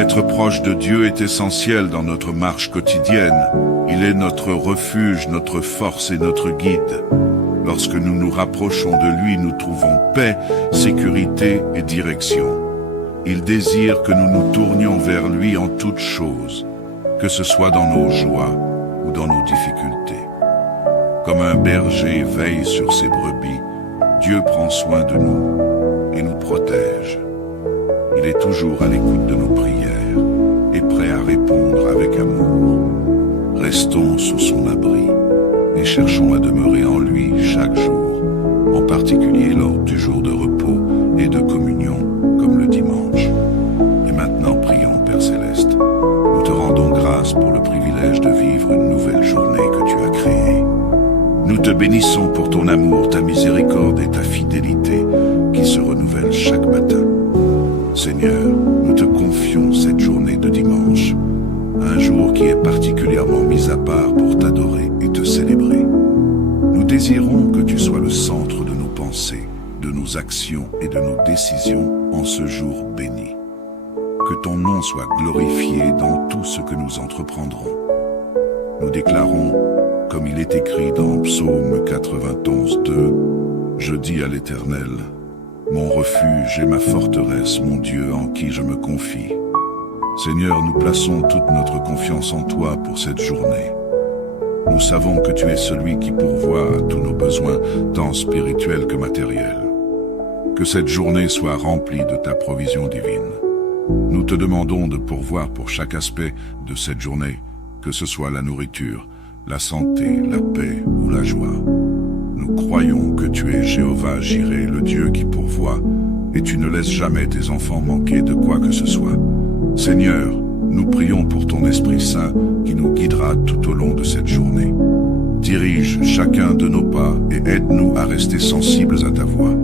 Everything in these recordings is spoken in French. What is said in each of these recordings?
Être proche de Dieu est essentiel dans notre marche quotidienne. Il est notre refuge, notre force et notre guide. Lorsque nous nous rapprochons de lui, nous trouvons paix, sécurité et direction. Il désire que nous nous tournions vers lui en toutes choses, que ce soit dans nos joies ou dans nos difficultés. Comme un berger veille sur ses brebis, Dieu prend soin de nous et nous protège. Il est toujours à l'écoute de nos prières et prêt à répondre avec amour. Restons sous son abri et cherchons à demeurer en lui chaque jour, en particulier lors du jour de repos et de communion, comme le dimanche. Et maintenant, prions, Père Céleste. Nous te rendons grâce pour le privilège de vivre une nouvelle journée que tu as créée. Nous te bénissons pour ton amour, ta miséricorde et ta fidélité qui se renouvellent chaque matin. Seigneur, nous te confions cette journée de dimanche, un jour qui est particulièrement mis à part pour t'adorer et te célébrer. Nous désirons que tu sois le centre de nos pensées, de nos actions et de nos décisions en ce jour béni. Que ton nom soit glorifié dans tout ce que nous entreprendrons. Nous déclarons, comme il est écrit dans Psaume 91, 2, « Je dis à l'Éternel, mon refuge et ma forteresse, mon Dieu en qui je me confie. » Seigneur, nous plaçons toute notre confiance en toi pour cette journée. Nous savons que tu es celui qui pourvoit à tous nos besoins, tant spirituels que matériels. Que cette journée soit remplie de ta provision divine. Nous te demandons de pourvoir pour chaque aspect de cette journée, que ce soit la nourriture, la santé, la paix ou la joie. Nous croyons que tu es Jéhovah Jireh, le Dieu qui pourvoit, et tu ne laisses jamais tes enfants manquer de quoi que ce soit. Seigneur, nous prions pour ton Esprit Saint qui nous guidera tout au long de cette journée. Dirige chacun de nos pas et aide-nous à rester sensibles à ta voix.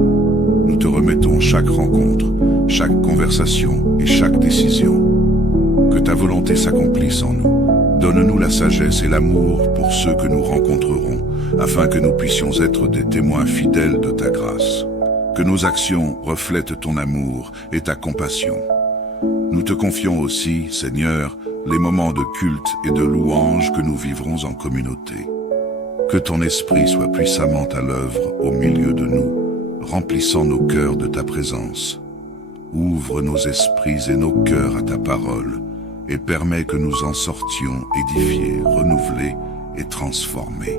Nous te remettons chaque rencontre, chaque conversation et chaque décision. Que ta volonté s'accomplisse en nous. Donne-nous la sagesse et l'amour pour ceux que nous rencontrerons, afin que nous puissions être des témoins fidèles de ta grâce. Que nos actions reflètent ton amour et ta compassion. Nous te confions aussi, Seigneur, les moments de culte et de louange que nous vivrons en communauté. Que ton esprit soit puissamment à l'œuvre au milieu de nous, remplissant nos cœurs de ta présence. Ouvre nos esprits et nos cœurs à ta parole, et permets que nous en sortions édifiés, renouvelés et transformés.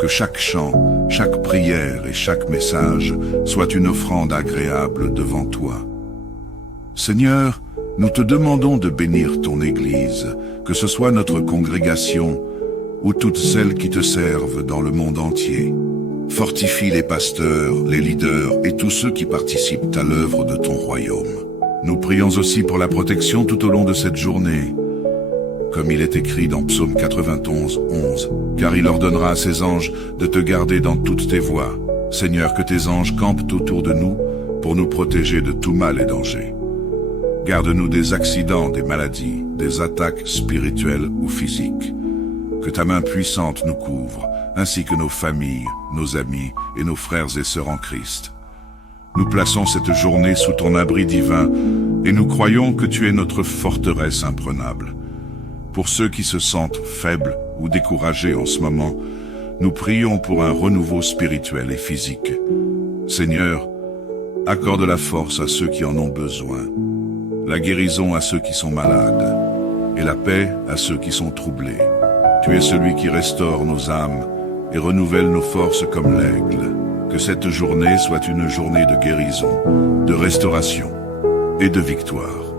Que chaque chant, chaque prière et chaque message soit une offrande agréable devant toi. Seigneur, nous te demandons de bénir ton Église, que ce soit notre congrégation ou toutes celles qui te servent dans le monde entier. Fortifie les pasteurs, les leaders et tous ceux qui participent à l'œuvre de ton royaume. Nous prions aussi pour la protection tout au long de cette journée. Comme il est écrit dans Psaume 91, 11, « Car il ordonnera à ses anges de te garder dans toutes tes voies. Seigneur, que tes anges campent autour de nous pour nous protéger de tout mal et danger. Garde-nous des accidents, des maladies, des attaques spirituelles ou physiques. Que ta main puissante nous couvre, ainsi que nos familles, nos amis et nos frères et sœurs en Christ. Nous plaçons cette journée sous ton abri divin et nous croyons que tu es notre forteresse imprenable. Pour ceux qui se sentent faibles ou découragés en ce moment, nous prions pour un renouveau spirituel et physique. Seigneur, accorde la force à ceux qui en ont besoin, la guérison à ceux qui sont malades et la paix à ceux qui sont troublés. Tu es celui qui restaure nos âmes et renouvelle nos forces comme l'aigle. Que cette journée soit une journée de guérison, de restauration et de victoire.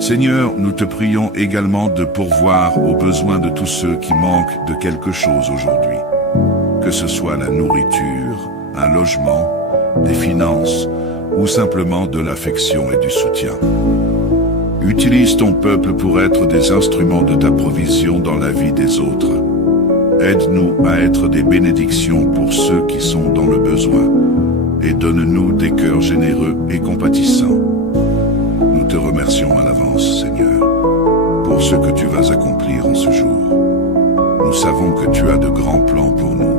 Seigneur, nous te prions également de pourvoir aux besoins de tous ceux qui manquent de quelque chose aujourd'hui. Que ce soit la nourriture, un logement, des finances ou simplement de l'affection et du soutien. Utilise ton peuple pour être des instruments de ta provision dans la vie des autres. Aide-nous à être des bénédictions pour ceux qui sont dans le besoin et donne-nous des cœurs généreux et compatissants. Nous te remercions à l'avance, Seigneur, pour ce que tu vas accomplir en ce jour. Nous savons que tu as de grands plans pour nous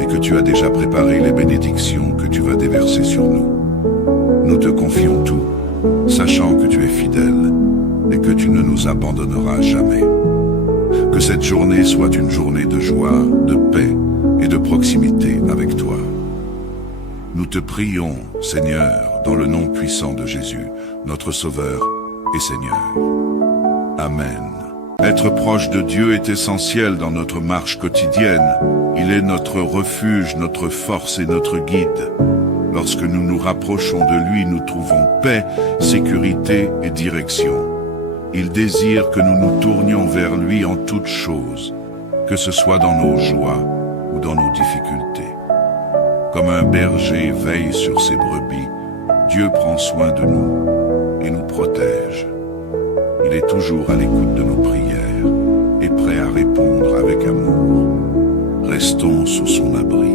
et que tu as déjà préparé les bénédictions que tu vas déverser sur nous. Nous te confions tout, sachant que tu es fidèle nous abandonnera jamais. Que cette journée soit une journée de joie, de paix et de proximité avec toi. Nous te prions, Seigneur, dans le nom puissant de Jésus, notre Sauveur et Seigneur. Amen. Être proche de Dieu est essentiel dans notre marche quotidienne. Il est notre refuge, notre force et notre guide. Lorsque nous nous rapprochons de lui, nous trouvons paix, sécurité et direction. Il désire que nous nous tournions vers lui en toutes choses, que ce soit dans nos joies ou dans nos difficultés. Comme un berger veille sur ses brebis, Dieu prend soin de nous et nous protège. Il est toujours à l'écoute de nos prières et prêt à répondre avec amour. Restons sous son abri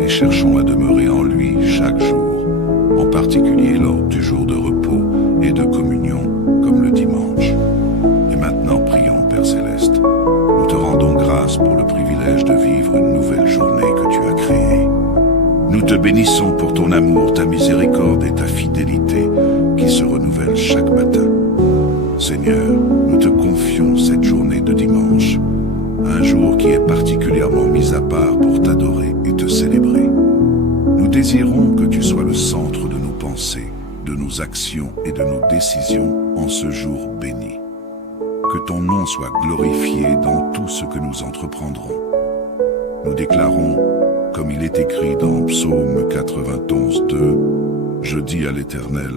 et cherchons à demeurer en lui chaque jour, en particulier lors du jour de repos et de communion, comme le dimanche. Et maintenant, prions, Père Céleste. Nous te rendons grâce pour le privilège de vivre une nouvelle journée que tu as créée. Nous te bénissons pour ton amour, ta miséricorde et ta fidélité qui se renouvellent chaque matin. Seigneur, nous te confions cette journée de dimanche, un jour qui est particulièrement mis à part pour t'adorer et te célébrer. Nous désirons que tu sois le centre de nos pensées, de nos actions et de nos décisions en ce jour béni. Que ton nom soit glorifié dans tout ce que nous entreprendrons. Nous déclarons, comme il est écrit dans Psaume 91, 2, « Je dis à l'Éternel,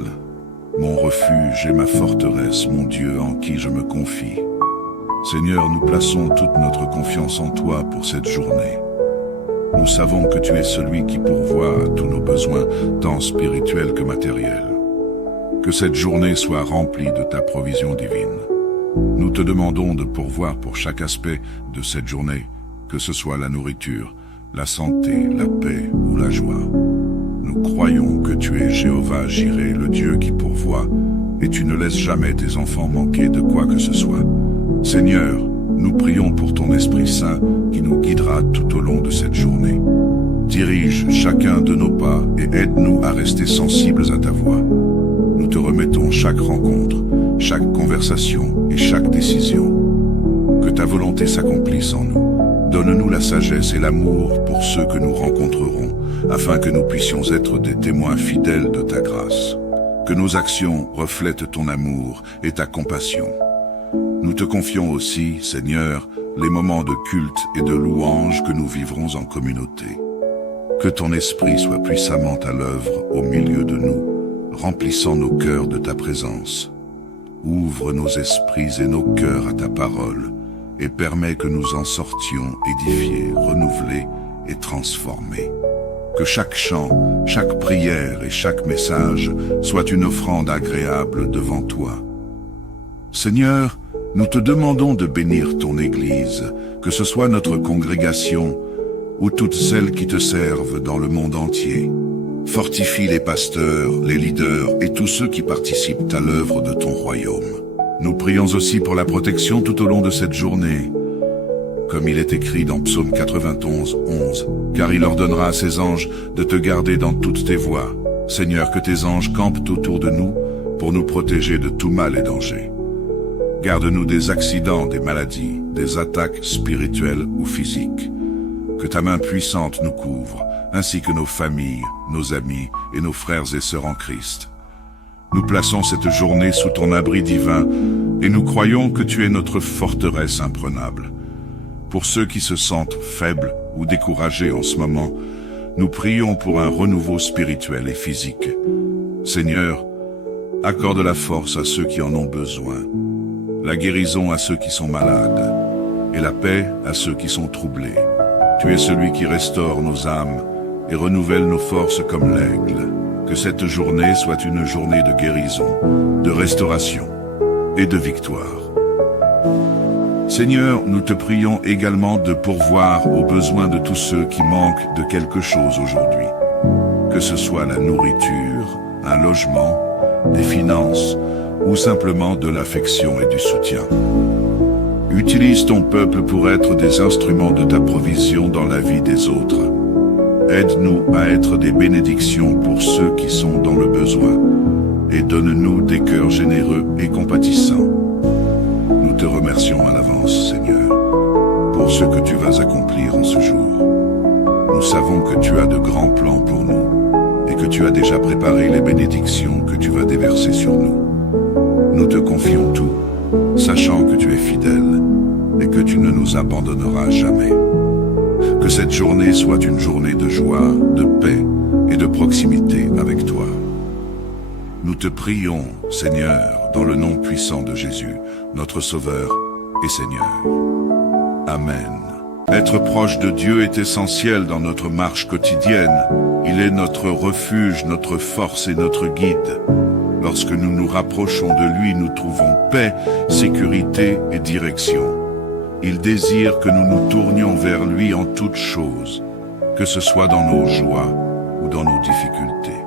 mon refuge et ma forteresse, mon Dieu en qui je me confie. » Seigneur, nous plaçons toute notre confiance en toi pour cette journée. Nous savons que tu es celui qui pourvoit à tous nos besoins, tant spirituels que matériels. Que cette journée soit remplie de ta provision divine. Nous te demandons de pourvoir pour chaque aspect de cette journée, que ce soit la nourriture, la santé, la paix ou la joie. Nous croyons que tu es Jéhovah Jireh, le Dieu qui pourvoit, et tu ne laisses jamais tes enfants manquer de quoi que ce soit. Seigneur, nous prions pour ton Esprit Saint qui nous guidera tout au long de cette journée. Dirige chacun de nos pas et aide-nous à rester sensibles à ta voix. Nous te remettons chaque rencontre, chaque conversation et chaque décision. Que ta volonté s'accomplisse en nous. Donne-nous la sagesse et l'amour pour ceux que nous rencontrerons, afin que nous puissions être des témoins fidèles de ta grâce. Que nos actions reflètent ton amour et ta compassion. Nous te confions aussi, Seigneur, les moments de culte et de louange que nous vivrons en communauté. Que ton esprit soit puissamment à l'œuvre au milieu de nous, remplissant nos cœurs de ta présence. Ouvre nos esprits et nos cœurs à ta parole, et permets que nous en sortions édifiés, renouvelés et transformés. Que chaque chant, chaque prière et chaque message soit une offrande agréable devant toi. Seigneur, nous te demandons de bénir ton Église, que ce soit notre congrégation ou toutes celles qui te servent dans le monde entier. Fortifie les pasteurs, les leaders et tous ceux qui participent à l'œuvre de ton royaume. Nous prions aussi pour la protection tout au long de cette journée. Comme il est écrit dans Psaume 91, 11, « Car il ordonnera à ses anges de te garder dans toutes tes voies. Seigneur, que tes anges campent autour de nous pour nous protéger de tout mal et danger. Garde-nous des accidents, des maladies, des attaques spirituelles ou physiques. Que ta main puissante nous couvre, ainsi que nos familles, nos amis et nos frères et sœurs en Christ. Nous plaçons cette journée sous ton abri divin et nous croyons que tu es notre forteresse imprenable. Pour ceux qui se sentent faibles ou découragés en ce moment, nous prions pour un renouveau spirituel et physique. Seigneur, accorde la force à ceux qui en ont besoin, la guérison à ceux qui sont malades et la paix à ceux qui sont troublés. Tu es celui qui restaure nos âmes et renouvelle nos forces comme l'aigle. Que cette journée soit une journée de guérison, de restauration et de victoire. Seigneur, nous te prions également de pourvoir aux besoins de tous ceux qui manquent de quelque chose aujourd'hui. Que ce soit la nourriture, un logement, des finances ou simplement de l'affection et du soutien. Utilise ton peuple pour être des instruments de ta provision dans la vie des autres. Aide-nous à être des bénédictions pour ceux qui sont dans le besoin et donne-nous des cœurs généreux et compatissants. savons que tu as de grands plans pour nous et que tu as déjà préparé les bénédictions que tu vas déverser sur nous. Nous te confions tout, sachant que tu es fidèle et que tu ne nous abandonneras jamais. Que cette journée soit une journée de joie, de paix et de proximité avec toi. Nous te prions, Seigneur, dans le nom puissant de Jésus, notre Sauveur et Seigneur. Amen. Être proche de Dieu est essentiel dans notre marche quotidienne. Il est notre refuge, notre force et notre guide. Lorsque nous nous rapprochons de lui, nous trouvons paix, sécurité et direction. Il désire que nous nous tournions vers lui en toutes choses, que ce soit dans nos joies ou dans nos difficultés.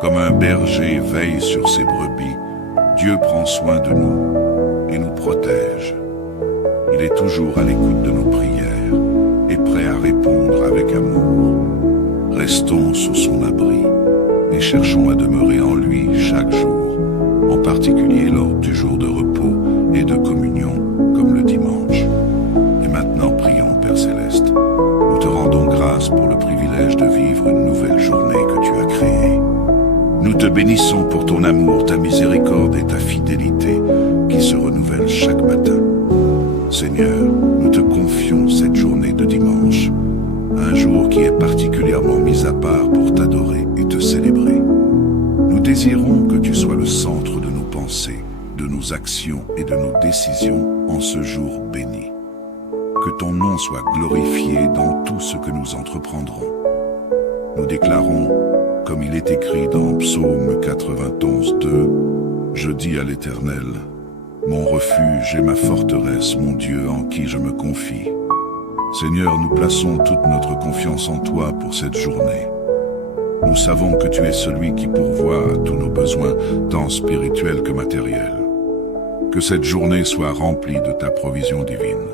Comme un berger veille sur ses brebis, Dieu prend soin de nous et nous protège. Il est toujours à l'écoute de nos prières et prêt à répondre avec amour. Restons sous son abri et cherchons à demeurer en lui chaque jour, en particulier lors du jour de repos et de communion, comme le dimanche. Et maintenant, prions, Père Céleste. Nous te rendons grâce pour le privilège de vivre une nouvelle journée que tu as créée. Nous te bénissons pour ton amour, ta miséricorde et ta fidélité qui se renouvellent chaque matin. Seigneur, nous te confions cette journée de dimanche, un jour qui est particulièrement mis à part pour t'adorer et te célébrer. Nous désirons que tu sois le centre de nos pensées, de nos actions et de nos décisions en ce jour béni. Que ton nom soit glorifié dans tout ce que nous entreprendrons. Nous déclarons, comme il est écrit dans Psaume 91, 2, « Je dis à l'Éternel, mon refuge et ma forteresse, mon Dieu en qui je me confie. » Seigneur, nous plaçons toute notre confiance en toi pour cette journée. Nous savons que tu es celui qui pourvoit à tous nos besoins, tant spirituels que matériels. Que cette journée soit remplie de ta provision divine.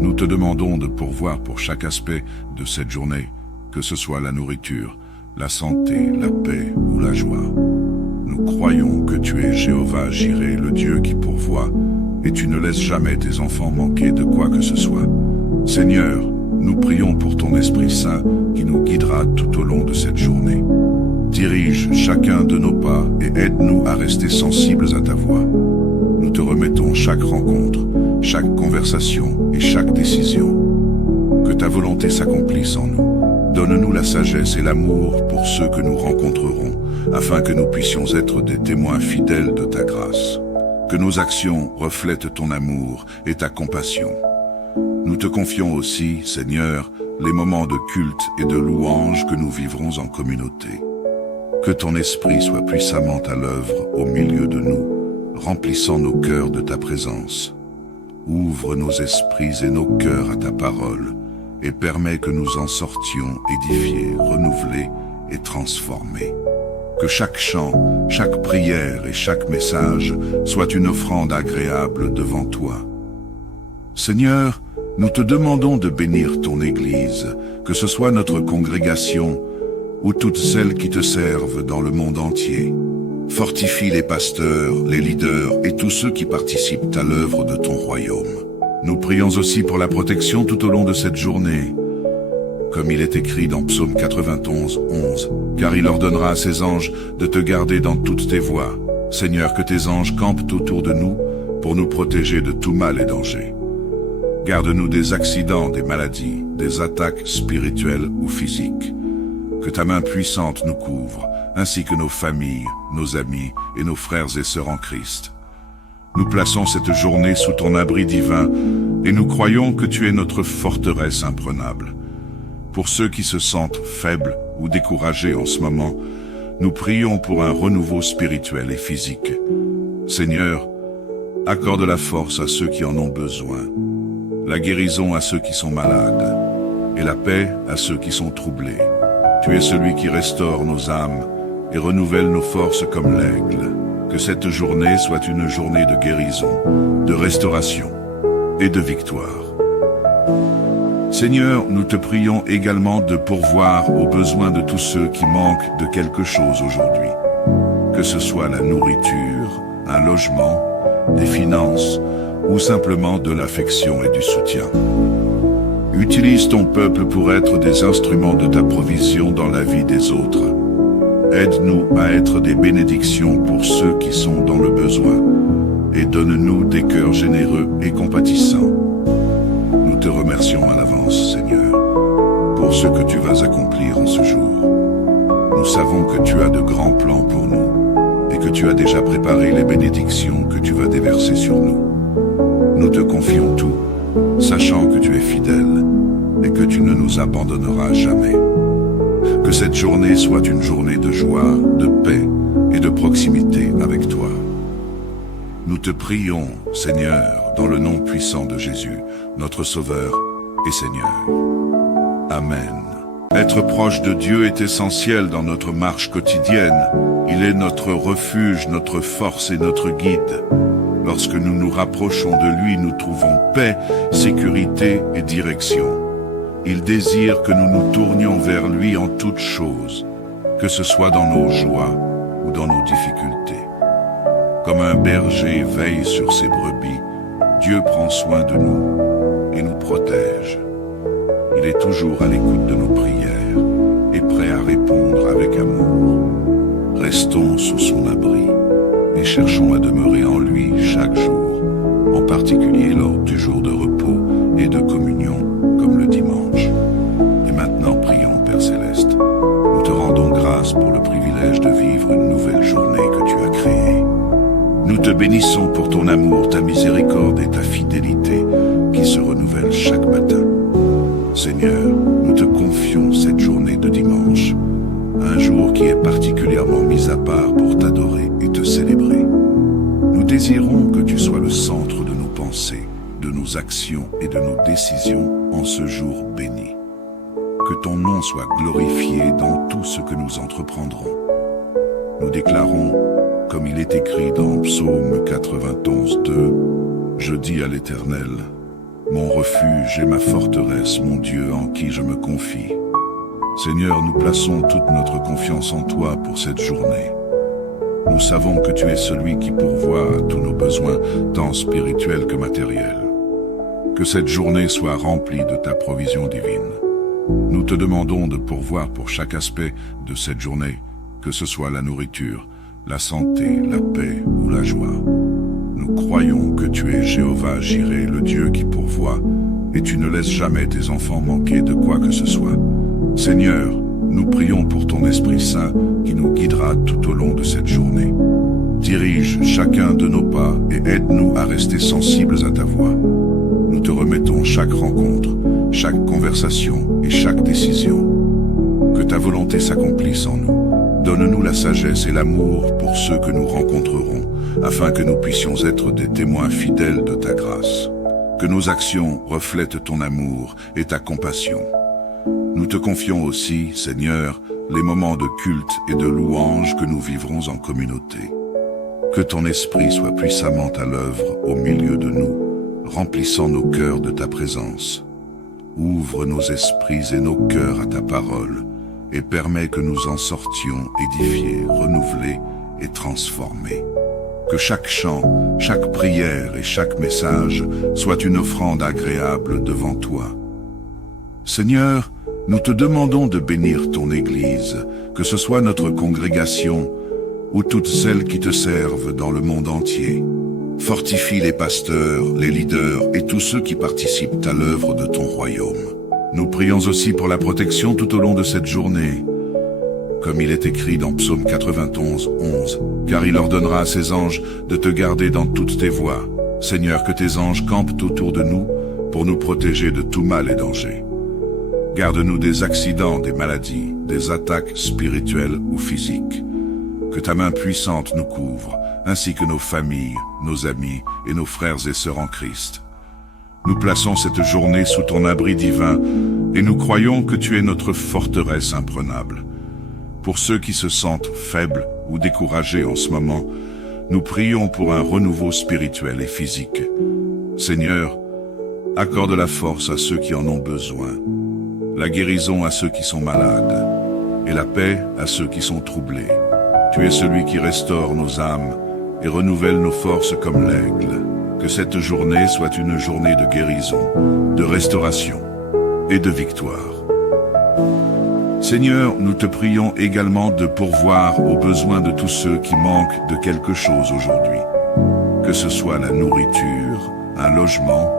Nous te demandons de pourvoir pour chaque aspect de cette journée, que ce soit la nourriture, la santé, la paix ou la joie. Nous croyons que tu es Jéhovah Jireh, le Dieu qui pourvoit, et tu ne laisses jamais tes enfants manquer de quoi que ce soit. Seigneur, nous prions pour ton Esprit Saint qui nous guidera tout au long de cette journée. Dirige chacun de nos pas et aide-nous à rester sensibles à ta voix. Nous te remettons chaque rencontre, chaque conversation et chaque décision. Que ta volonté s'accomplisse en nous. Donne-nous la sagesse et l'amour pour ceux que nous rencontrerons, afin que nous puissions être des témoins fidèles de ta grâce. Que nos actions reflètent ton amour et ta compassion. Nous te confions aussi, Seigneur, les moments de culte et de louange que nous vivrons en communauté. Que ton esprit soit puissamment à l'œuvre au milieu de nous, remplissant nos cœurs de ta présence. Ouvre nos esprits et nos cœurs à ta parole, et permets que nous en sortions édifiés, renouvelés et transformés. Que chaque chant, chaque prière et chaque message soit une offrande agréable devant toi. Seigneur, nous te demandons de bénir ton Église, que ce soit notre congrégation ou toutes celles qui te servent dans le monde entier. Fortifie les pasteurs, les leaders et tous ceux qui participent à l'œuvre de ton royaume. Nous prions aussi pour la protection tout au long de cette journée. Comme il est écrit dans Psaume 91, 11, « Car il ordonnera à ses anges de te garder dans toutes tes voies. Seigneur, que tes anges campent autour de nous pour nous protéger de tout mal et danger. Garde-nous des accidents, des maladies, des attaques spirituelles ou physiques. Que ta main puissante nous couvre, ainsi que nos familles, nos amis et nos frères et sœurs en Christ. Nous plaçons cette journée sous ton abri divin et nous croyons que tu es notre forteresse imprenable. Pour ceux qui se sentent faibles ou découragés en ce moment, nous prions pour un renouveau spirituel et physique. Seigneur, accorde la force à ceux qui en ont besoin, la guérison à ceux qui sont malades et la paix à ceux qui sont troublés. Tu es celui qui restaure nos âmes et renouvelle nos forces comme l'aigle. Que cette journée soit une journée de guérison, de restauration et de victoire. Seigneur, nous te prions également de pourvoir aux besoins de tous ceux qui manquent de quelque chose aujourd'hui. Que ce soit la nourriture, un logement, des finances ou simplement de l'affection et du soutien. Utilise ton peuple pour être des instruments de ta provision dans la vie des autres. Aide-nous à être des bénédictions pour ceux qui sont dans le besoin et donne-nous des cœurs généreux et compatissants. Nous te remercions à l'avance, Seigneur, pour ce que tu vas accomplir en ce jour. Nous savons que tu as de grands plans pour nous et que tu as déjà préparé les bénédictions que tu vas déverser sur nous. Nous te confions tout, sachant que tu es fidèle et que tu ne nous abandonneras jamais. Que cette journée soit une journée de joie, de paix et de proximité avec toi. Nous te prions, Seigneur, dans le nom puissant de Jésus, notre Sauveur et Seigneur. Amen. Être proche de Dieu est essentiel dans notre marche quotidienne. Il est notre refuge, notre force et notre guide. Lorsque nous nous rapprochons de lui, nous trouvons paix, sécurité et direction. Il désire que nous nous tournions vers lui en toutes choses, que ce soit dans nos joies ou dans nos difficultés. Comme un berger veille sur ses brebis, Dieu prend soin de nous et nous protège. Il est toujours à l'écoute de nos prières et prêt à répondre avec amour. Restons sous son abri et cherchons à demeurer en lui chaque jour, en particulier lors du jour de repos et de communion, comme le dimanche. Et maintenant, prions, Père Céleste. Nous te rendons grâce pour le privilège de vivre une nouvelle journée que tu as créée. Nous te bénissons pour ton amour, ta miséricorde et ta fidélité qui se renouvellent chaque matin. Seigneur, nous te confions cette journée de dimanche, un jour qui est particulièrement mis à part pour t'adorer et te célébrer. Nous désirons que tu sois le centre de nos pensées, de nos actions et de nos décisions en ce jour béni. Que ton nom soit glorifié dans tout ce que nous entreprendrons. Nous déclarons, comme il est écrit dans Psaume 91, 2, « Je dis à l'Éternel, mon refuge et ma forteresse, mon Dieu en qui je me confie. » Seigneur, nous plaçons toute notre confiance en toi pour cette journée. Nous savons que tu es celui qui pourvoit à tous nos besoins, tant spirituels que matériels. Que cette journée soit remplie de ta provision divine. Nous te demandons de pourvoir pour chaque aspect de cette journée, que ce soit la nourriture, la santé, la paix ou la joie. Nous croyons que tu es Jéhovah Jireh, le Dieu qui pourvoit, et tu ne laisses jamais tes enfants manquer de quoi que ce soit. Seigneur, nous prions pour ton Esprit Saint qui nous guidera tout au long de cette journée. Dirige chacun de nos pas et aide-nous à rester sensibles à ta voix. Nous te remettons chaque rencontre, chaque conversation et chaque décision. Que ta volonté s'accomplisse en nous. Donne-nous la sagesse et l'amour pour ceux que nous rencontrerons, afin que nous puissions être des témoins fidèles de ta grâce. Que nos actions reflètent ton amour et ta compassion. Nous te confions aussi, Seigneur, les moments de culte et de louange que nous vivrons en communauté. Que ton esprit soit puissamment à l'œuvre au milieu de nous, remplissant nos cœurs de ta présence. Ouvre nos esprits et nos cœurs à ta parole, et permets que nous en sortions édifiés, renouvelés et transformés. Que chaque chant, chaque prière et chaque message soit une offrande agréable devant toi. Seigneur, nous te demandons de bénir ton Église, que ce soit notre congrégation ou toutes celles qui te servent dans le monde entier. Fortifie les pasteurs, les leaders et tous ceux qui participent à l'œuvre de ton royaume. Nous prions aussi pour la protection tout au long de cette journée. Comme il est écrit dans Psaume 91, 11, « Car il ordonnera à ses anges de te garder dans toutes tes voies. Seigneur, que tes anges campent autour de nous pour nous protéger de tout mal et danger. Garde-nous des accidents, des maladies, des attaques spirituelles ou physiques. Que ta main puissante nous couvre, ainsi que nos familles, nos amis et nos frères et sœurs en Christ. Nous plaçons cette journée sous ton abri divin et nous croyons que tu es notre forteresse imprenable. Pour ceux qui se sentent faibles ou découragés en ce moment, nous prions pour un renouveau spirituel et physique. Seigneur, accorde la force à ceux qui en ont besoin, la guérison à ceux qui sont malades et la paix à ceux qui sont troublés. Tu es celui qui restaure nos âmes et renouvelle nos forces comme l'aigle. Que cette journée soit une journée de guérison, de restauration et de victoire. Seigneur, nous te prions également de pourvoir aux besoins de tous ceux qui manquent de quelque chose aujourd'hui. Que ce soit la nourriture, un logement,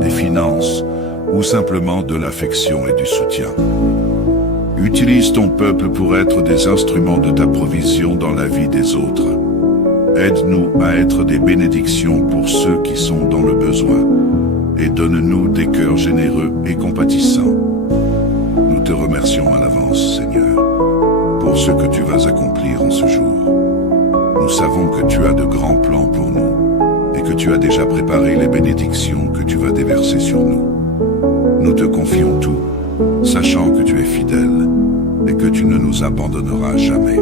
des finances ou simplement de l'affection et du soutien. Utilise ton peuple pour être des instruments de ta provision dans la vie des autres. Aide-nous à être des bénédictions pour ceux qui sont dans le besoin et donne-nous des cœurs généreux et compatissants. Nous te remercions à l'avance, Seigneur, pour ce que tu vas accomplir en ce jour. Nous savons que tu as de grands plans pour nous et que tu as déjà préparé les bénédictions que tu vas déverser sur nous. Nous te confions tout, sachant que tu es fidèle et que tu ne nous abandonneras jamais.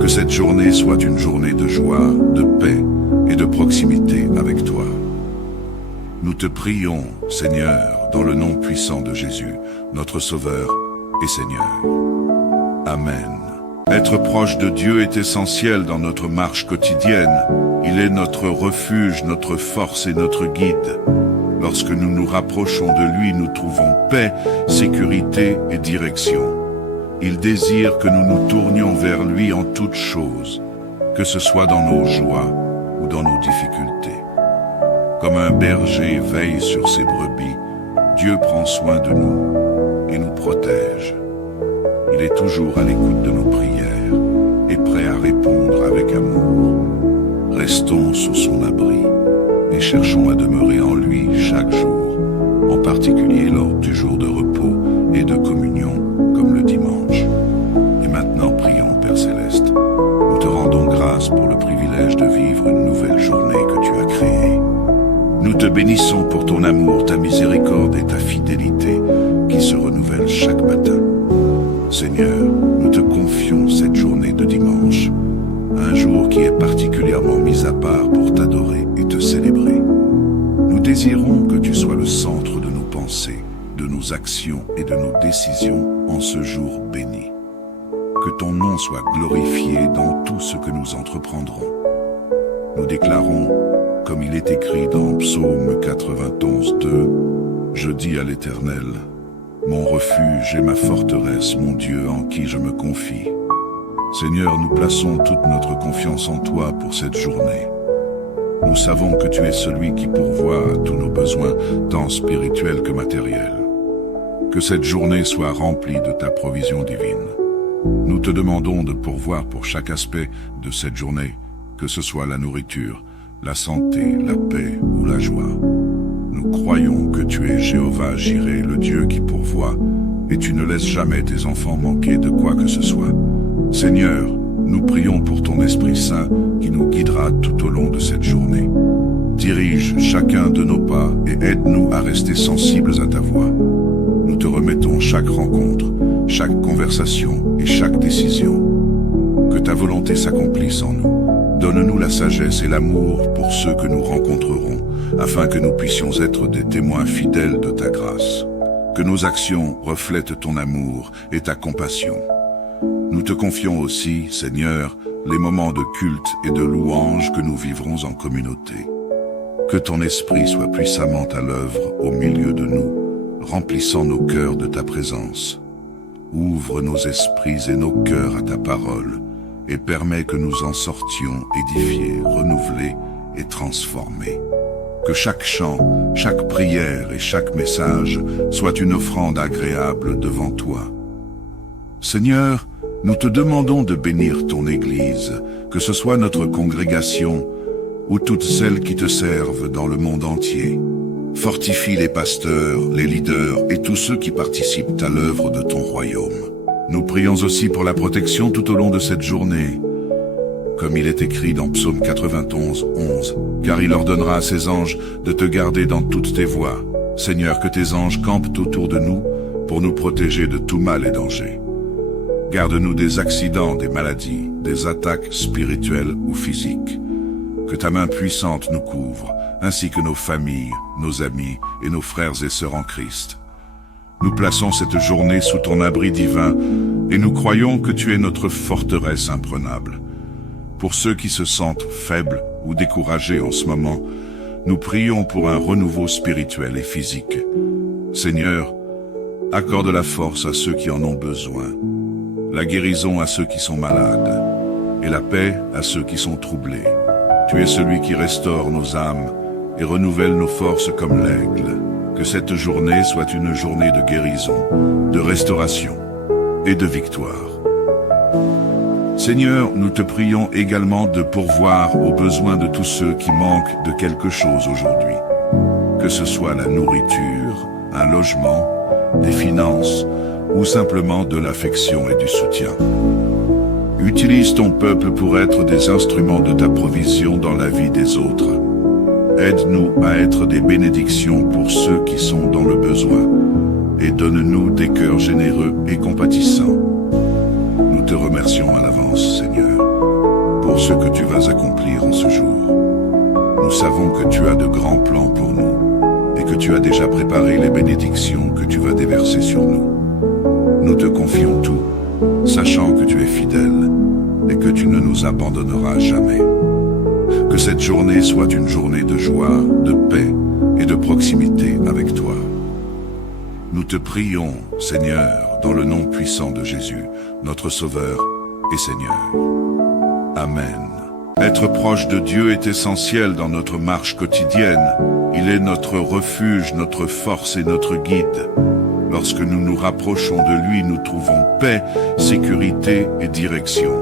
Que cette journée soit une journée de joie, de paix et de proximité avec toi. Nous te prions, Seigneur, dans le nom puissant de Jésus, notre Sauveur et Seigneur. Amen. Être proche de Dieu est essentiel dans notre marche quotidienne. Il est notre refuge, notre force et notre guide. Lorsque nous nous rapprochons de lui, nous trouvons paix, sécurité et direction. Il désire que nous nous tournions vers lui en toutes choses, que ce soit dans nos joies ou dans nos difficultés. Comme un berger veille sur ses brebis, Dieu prend soin de nous et nous protège. Il est toujours à l'écoute de nos prières et prêt à répondre avec amour. Restons sous son abri et cherchons à demeurer en lui chaque jour, en particulier lors du jour de repos et de communion, comme le dimanche. Et maintenant, prions, Père Céleste. Nous te rendons grâce pour le privilège de vivre une nouvelle journée que tu as créée. Nous te bénissons pour ton amour, ta miséricorde et ta fidélité qui se renouvellent chaque matin. Seigneur, nous te confions cette journée de dimanche, un jour qui est particulièrement mis à part pour t'adorer et te célébrer. Nous désirons que tu sois le centre de nos pensées, de nos actions et de nos décisions en ce jour béni. Que ton nom soit glorifié dans tout ce que nous entreprendrons. Nous déclarons, comme il est écrit dans Psaume 91, 2, « Je dis à l'Éternel, mon refuge et ma forteresse, mon Dieu en qui je me confie. » Seigneur, nous plaçons toute notre confiance en toi pour cette journée. Nous savons que tu es celui qui pourvoit à tous nos besoins, tant spirituels que matériels. Que cette journée soit remplie de ta provision divine. Nous te demandons de pourvoir pour chaque aspect de cette journée, que ce soit la nourriture, la santé, la paix ou la joie. Nous croyons que tu es Jéhovah Jireh, le Dieu qui pourvoit, et tu ne laisses jamais tes enfants manquer de quoi que ce soit. Seigneur, nous prions pour ton Esprit Saint qui nous guidera tout au long de cette journée. Dirige chacun de nos pas et aide-nous à rester sensibles à ta voix. Nous te remettons chaque rencontre, chaque conversation et chaque décision. Que ta volonté s'accomplisse en nous. Donne-nous la sagesse et l'amour pour ceux que nous rencontrerons, afin que nous puissions être des témoins fidèles de ta grâce. Que nos actions reflètent ton amour et ta compassion. Nous te confions aussi, Seigneur, les moments de culte et de louange que nous vivrons en communauté. Que ton esprit soit puissamment à l'œuvre au milieu de nous, remplissant nos cœurs de ta présence. Ouvre nos esprits et nos cœurs à ta parole, et permets que nous en sortions édifiés, renouvelés et transformés. Que chaque chant, chaque prière et chaque message soit une offrande agréable devant toi. Seigneur, nous te demandons de bénir ton Église, que ce soit notre congrégation ou toutes celles qui te servent dans le monde entier. Fortifie les pasteurs, les leaders et tous ceux qui participent à l'œuvre de ton royaume. Nous prions aussi pour la protection tout au long de cette journée. Comme il est écrit dans Psaume 91, 11, « Car il ordonnera à ses anges de te garder dans toutes tes voies. Seigneur, que tes anges campent autour de nous pour nous protéger de tout mal et danger. Garde-nous des accidents, des maladies, des attaques spirituelles ou physiques. Que ta main puissante nous couvre, ainsi que nos familles, nos amis et nos frères et sœurs en Christ. Nous plaçons cette journée sous ton abri divin et nous croyons que tu es notre forteresse imprenable. Pour ceux qui se sentent faibles ou découragés en ce moment, nous prions pour un renouveau spirituel et physique. Seigneur, Accorde la force à ceux qui en ont besoin, la guérison à ceux qui sont malades, et la paix à ceux qui sont troublés. Tu es celui qui restaure nos âmes et renouvelle nos forces comme l'aigle. Que cette journée soit une journée de guérison, de restauration et de victoire. Seigneur, nous te prions également de pourvoir aux besoins de tous ceux qui manquent de quelque chose aujourd'hui. Que ce soit la nourriture, un logement, des finances ou simplement de l'affection et du soutien. Utilise ton peuple pour être des instruments de ta provision dans la vie des autres. Aide-nous à être des bénédictions pour ceux qui sont dans le besoin et donne-nous des cœurs généreux et compatissants. Nous te remercions à l'avance, Seigneur, pour ce que tu vas accomplir en ce jour. Nous savons que tu as de grands plans pour nous et que tu as déjà préparé les bénédictions que tu vas déverser sur nous. Nous te confions tout, sachant que tu es fidèle et que tu ne nous abandonneras jamais. Que cette journée soit une journée de joie, de paix et de proximité avec toi. Nous te prions, Seigneur, dans le nom puissant de Jésus, notre Sauveur et Seigneur. Amen. Être proche de Dieu est essentiel dans notre marche quotidienne. Il est notre refuge, notre force et notre guide. Lorsque nous nous rapprochons de lui, nous trouvons paix, sécurité et direction.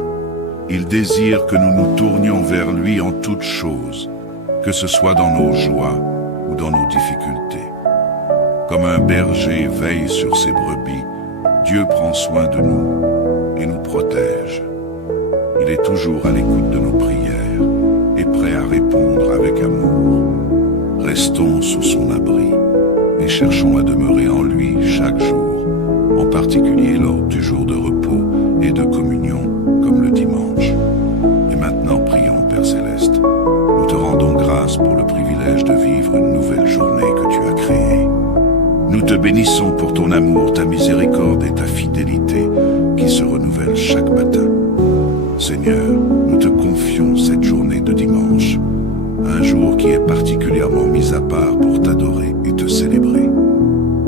Il désire que nous nous tournions vers lui en toutes choses, que ce soit dans nos joies ou dans nos difficultés. Comme un berger veille sur ses brebis, Dieu prend soin de nous et nous protège. Il est toujours à l'écoute de nos prières et prêt à répondre avec amour. Restons sous son abri et cherchons à demeurer en lui chaque jour, en particulier lors du jour de repos et de communion, comme le dimanche. Et maintenant, prions, Père Céleste. Nous te rendons grâce pour le privilège de vivre une nouvelle journée que tu as créée. Nous te bénissons pour ton amour, ta miséricorde et ta fidélité qui se renouvellent chaque matin. Seigneur, nous te confions cette journée de dimanche, un jour qui est particulièrement mis à part pour t'adorer et te célébrer.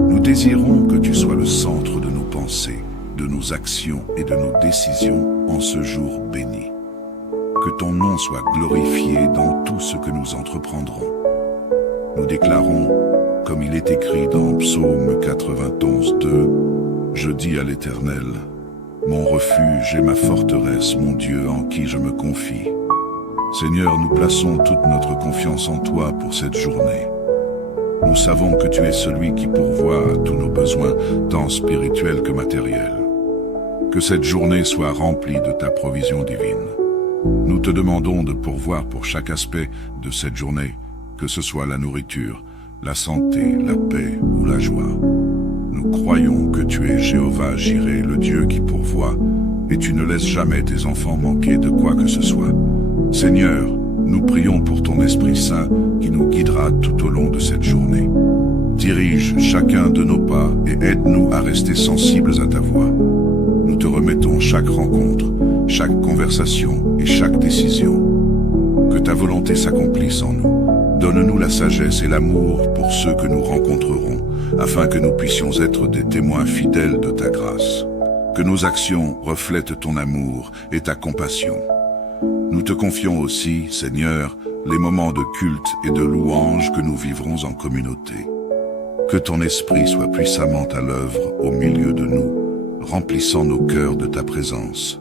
Nous désirons que tu sois le centre de nos pensées, de nos actions et de nos décisions en ce jour béni. Que ton nom soit glorifié dans tout ce que nous entreprendrons. Nous déclarons, comme il est écrit dans Psaume 91, 2, « Je dis à l'Éternel, mon refuge et ma forteresse, mon Dieu en qui je me confie. » Seigneur, nous plaçons toute notre confiance en toi pour cette journée. Nous savons que tu es celui qui pourvoit à tous nos besoins, tant spirituels que matériels. Que cette journée soit remplie de ta provision divine. Nous te demandons de pourvoir pour chaque aspect de cette journée, que ce soit la nourriture, la santé, la paix ou la joie. Nous croyons que tu es Jéhovah Jireh, le Dieu qui pourvoit, et tu ne laisses jamais tes enfants manquer de quoi que ce soit. Seigneur, nous prions pour ton Esprit Saint qui nous guidera tout au long de cette journée. Dirige chacun de nos pas et aide-nous à rester sensibles à ta voix. Nous te remettons chaque rencontre, chaque conversation et chaque décision. Que ta volonté s'accomplisse en nous. Donne-nous la sagesse et l'amour pour ceux que nous rencontrerons, afin que nous puissions être des témoins fidèles de ta grâce. Que nos actions reflètent ton amour et ta compassion. Nous te confions aussi, Seigneur, les moments de culte et de louange que nous vivrons en communauté. Que ton esprit soit puissamment à l'œuvre au milieu de nous, remplissant nos cœurs de ta présence.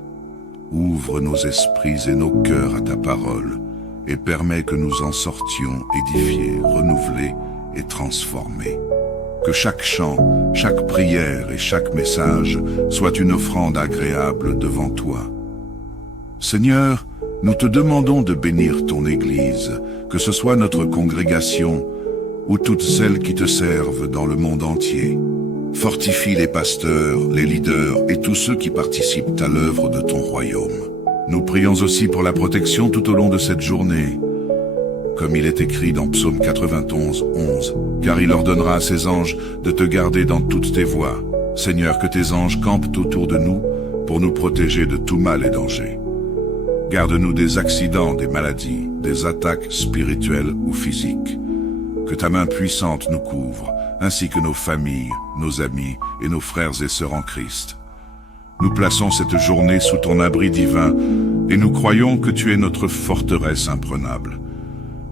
Ouvre nos esprits et nos cœurs à ta parole, et permets que nous en sortions édifiés, renouvelés et transformés. Que chaque chant, chaque prière et chaque message soit une offrande agréable devant toi. Seigneur, nous te demandons de bénir ton Église, que ce soit notre congrégation ou toutes celles qui te servent dans le monde entier. Fortifie les pasteurs, les leaders et tous ceux qui participent à l'œuvre de ton royaume. Nous prions aussi pour la protection tout au long de cette journée. Comme il est écrit dans Psaume 91, 11, « Car il ordonnera à ses anges de te garder dans toutes tes voies. Seigneur, que tes anges campent autour de nous pour nous protéger de tout mal et danger. Garde-nous des accidents, des maladies, des attaques spirituelles ou physiques. Que ta main puissante nous couvre, ainsi que nos familles, nos amis et nos frères et sœurs en Christ. Nous plaçons cette journée sous ton abri divin et nous croyons que tu es notre forteresse imprenable.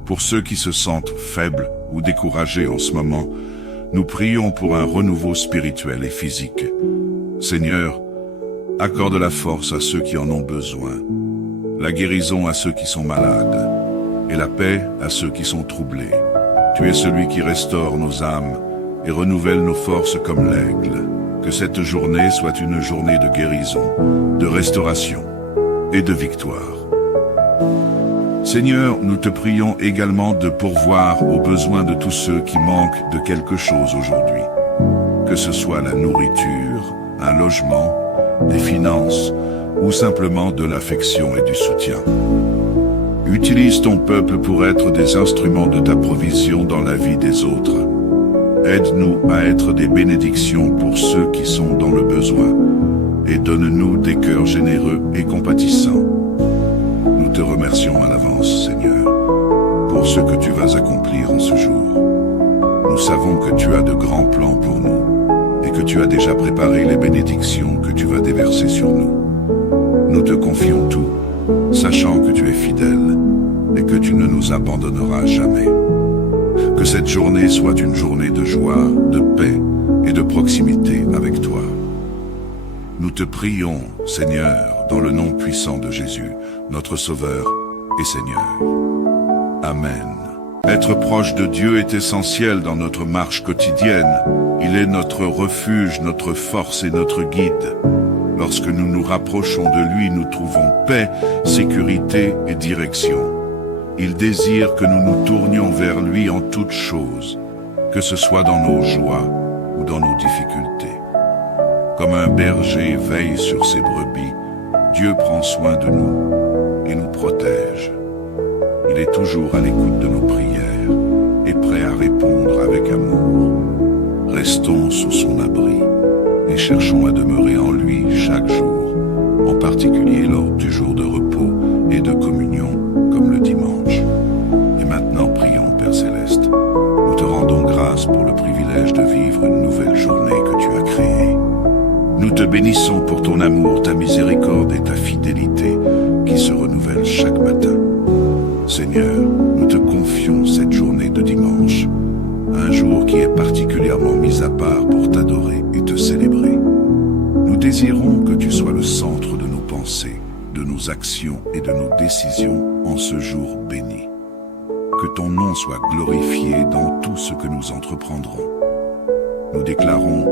Pour ceux qui se sentent faibles ou découragés en ce moment, nous prions pour un renouveau spirituel et physique. Seigneur, accorde la force à ceux qui en ont besoin, la guérison à ceux qui sont malades et la paix à ceux qui sont troublés. Tu es celui qui restaure nos âmes et renouvelle nos forces comme l'aigle. Que cette journée soit une journée de guérison, de restauration et de victoire. Seigneur, nous te prions également de pourvoir aux besoins de tous ceux qui manquent de quelque chose aujourd'hui. Que ce soit la nourriture, un logement, des finances ou simplement de l'affection et du soutien. Utilise ton peuple pour être des instruments de ta provision dans la vie des autres. Aide-nous à être des bénédictions pour ceux qui sont dans le besoin et donne-nous des cœurs généreux et compatissants. Nous te remercions à l'avance, Seigneur, pour ce que tu vas accomplir en ce jour. Nous savons que tu as de grands plans pour nous et que tu as déjà préparé les bénédictions que tu vas déverser sur nous. Nous te confions tout, sachant que tu es fidèle et que tu ne nous abandonneras jamais. Que cette journée soit une journée de joie, de paix et de proximité avec toi. Nous te prions, Seigneur, dans le nom puissant de Jésus, notre Sauveur et Seigneur. Amen. Être proche de Dieu est essentiel dans notre marche quotidienne. Il est notre refuge, notre force et notre guide. Lorsque nous nous rapprochons de lui, nous trouvons paix, sécurité et direction. Il désire que nous nous tournions vers lui en toutes choses, que ce soit dans nos joies ou dans nos difficultés. Comme un berger veille sur ses brebis, Dieu prend soin de nous et nous protège. Il est toujours à l'écoute de nos prières et prêt à répondre avec amour. Restons sous son abri et cherchons à demeurer en lui chaque jour, en particulier lors du jour de repos et de communion, comme le dimanche. Et maintenant, prions, Père Céleste. Nous te rendons grâce pour le privilège de vivre une nouvelle journée que tu as créée. Nous te bénissons pour ton amour, ta miséricorde et ta fidélité qui se renouvellent chaque matin. Seigneur, nous te confions cette journée de dimanche, un jour qui est particulièrement mis à part pour t'adorer et te célébrer. Nous désirons que tu sois le centre de nos pensées, de nos actions et de nos décisions en ce jour béni. Que ton nom soit glorifié dans tout ce que nous entreprendrons. Nous déclarons,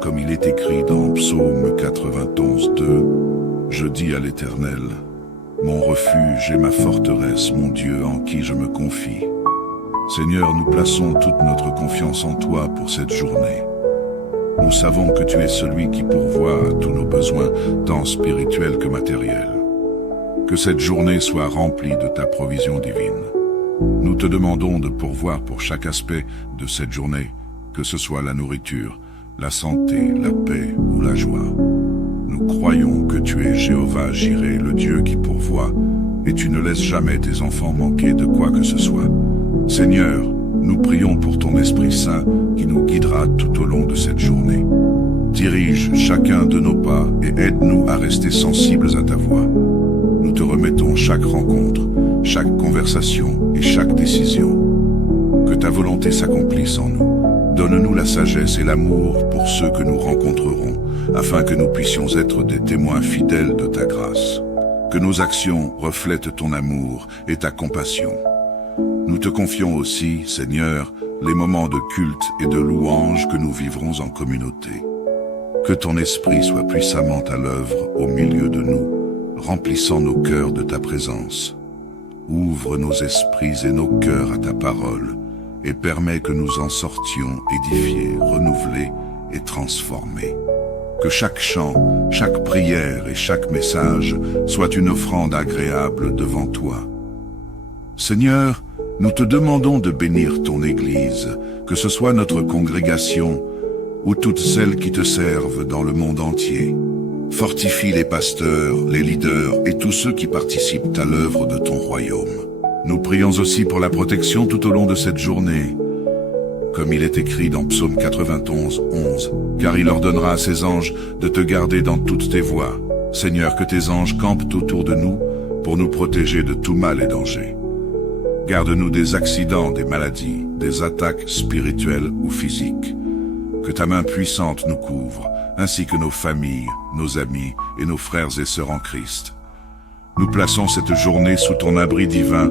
comme il est écrit dans Psaume 91, 2, « Je dis à l'Éternel, mon refuge et ma forteresse, mon Dieu en qui je me confie. » Seigneur, nous plaçons toute notre confiance en toi pour cette journée. Nous savons que tu es celui qui pourvoit à tous nos besoins, tant spirituels que matériels. Que cette journée soit remplie de ta provision divine. Nous te demandons de pourvoir pour chaque aspect de cette journée, que ce soit la nourriture, la santé, la paix ou la joie. Nous croyons que tu es Jéhovah Jireh, le Dieu qui pourvoit, et tu ne laisses jamais tes enfants manquer de quoi que ce soit. Seigneur, nous prions pour ton Esprit Saint qui nous guidera tout au long de cette journée. Dirige chacun de nos pas et aide-nous à rester sensibles à ta voix. Nous te remettons chaque rencontre, chaque conversation et chaque décision. Que ta volonté s'accomplisse en nous. Donne-nous la sagesse et l'amour pour ceux que nous rencontrerons, afin que nous puissions être des témoins fidèles de ta grâce. Que nos actions reflètent ton amour et ta compassion. Nous te confions aussi, Seigneur, les moments de culte et de louange que nous vivrons en communauté. Que ton esprit soit puissamment à l'œuvre au milieu de nous, remplissant nos cœurs de ta présence. Ouvre nos esprits et nos cœurs à ta parole, et permets que nous en sortions édifiés, renouvelés et transformés. Que chaque chant, chaque prière et chaque message soit une offrande agréable devant toi. Seigneur, nous te demandons de bénir ton Église, que ce soit notre congrégation ou toutes celles qui te servent dans le monde entier. Fortifie les pasteurs, les leaders et tous ceux qui participent à l'œuvre de ton royaume. Nous prions aussi pour la protection tout au long de cette journée. comme il est écrit dans Psaume 91, 11, car il ordonnera à ses anges de te garder dans toutes tes voies. Seigneur, que tes anges campent autour de nous pour nous protéger de tout mal et danger. Garde-nous des accidents, des maladies, des attaques spirituelles ou physiques. Que ta main puissante nous couvre, ainsi que nos familles, nos amis et nos frères et sœurs en Christ. Nous plaçons cette journée sous ton abri divin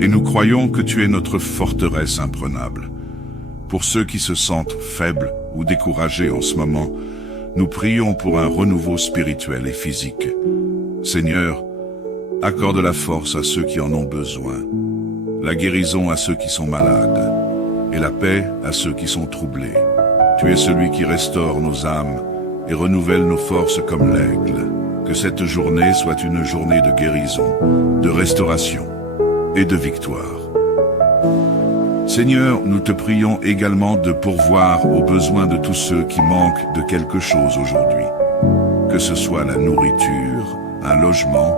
et nous croyons que tu es notre forteresse imprenable. Pour ceux qui se sentent faibles ou découragés en ce moment, nous prions pour un renouveau spirituel et physique. Seigneur, accorde la force à ceux qui en ont besoin, la guérison à ceux qui sont malades et la paix à ceux qui sont troublés. Tu es celui qui restaure nos âmes et renouvelle nos forces comme l'aigle. Que cette journée soit une journée de guérison, de restauration et de victoire. Seigneur, nous te prions également de pourvoir aux besoins de tous ceux qui manquent de quelque chose aujourd'hui. Que ce soit la nourriture, un logement,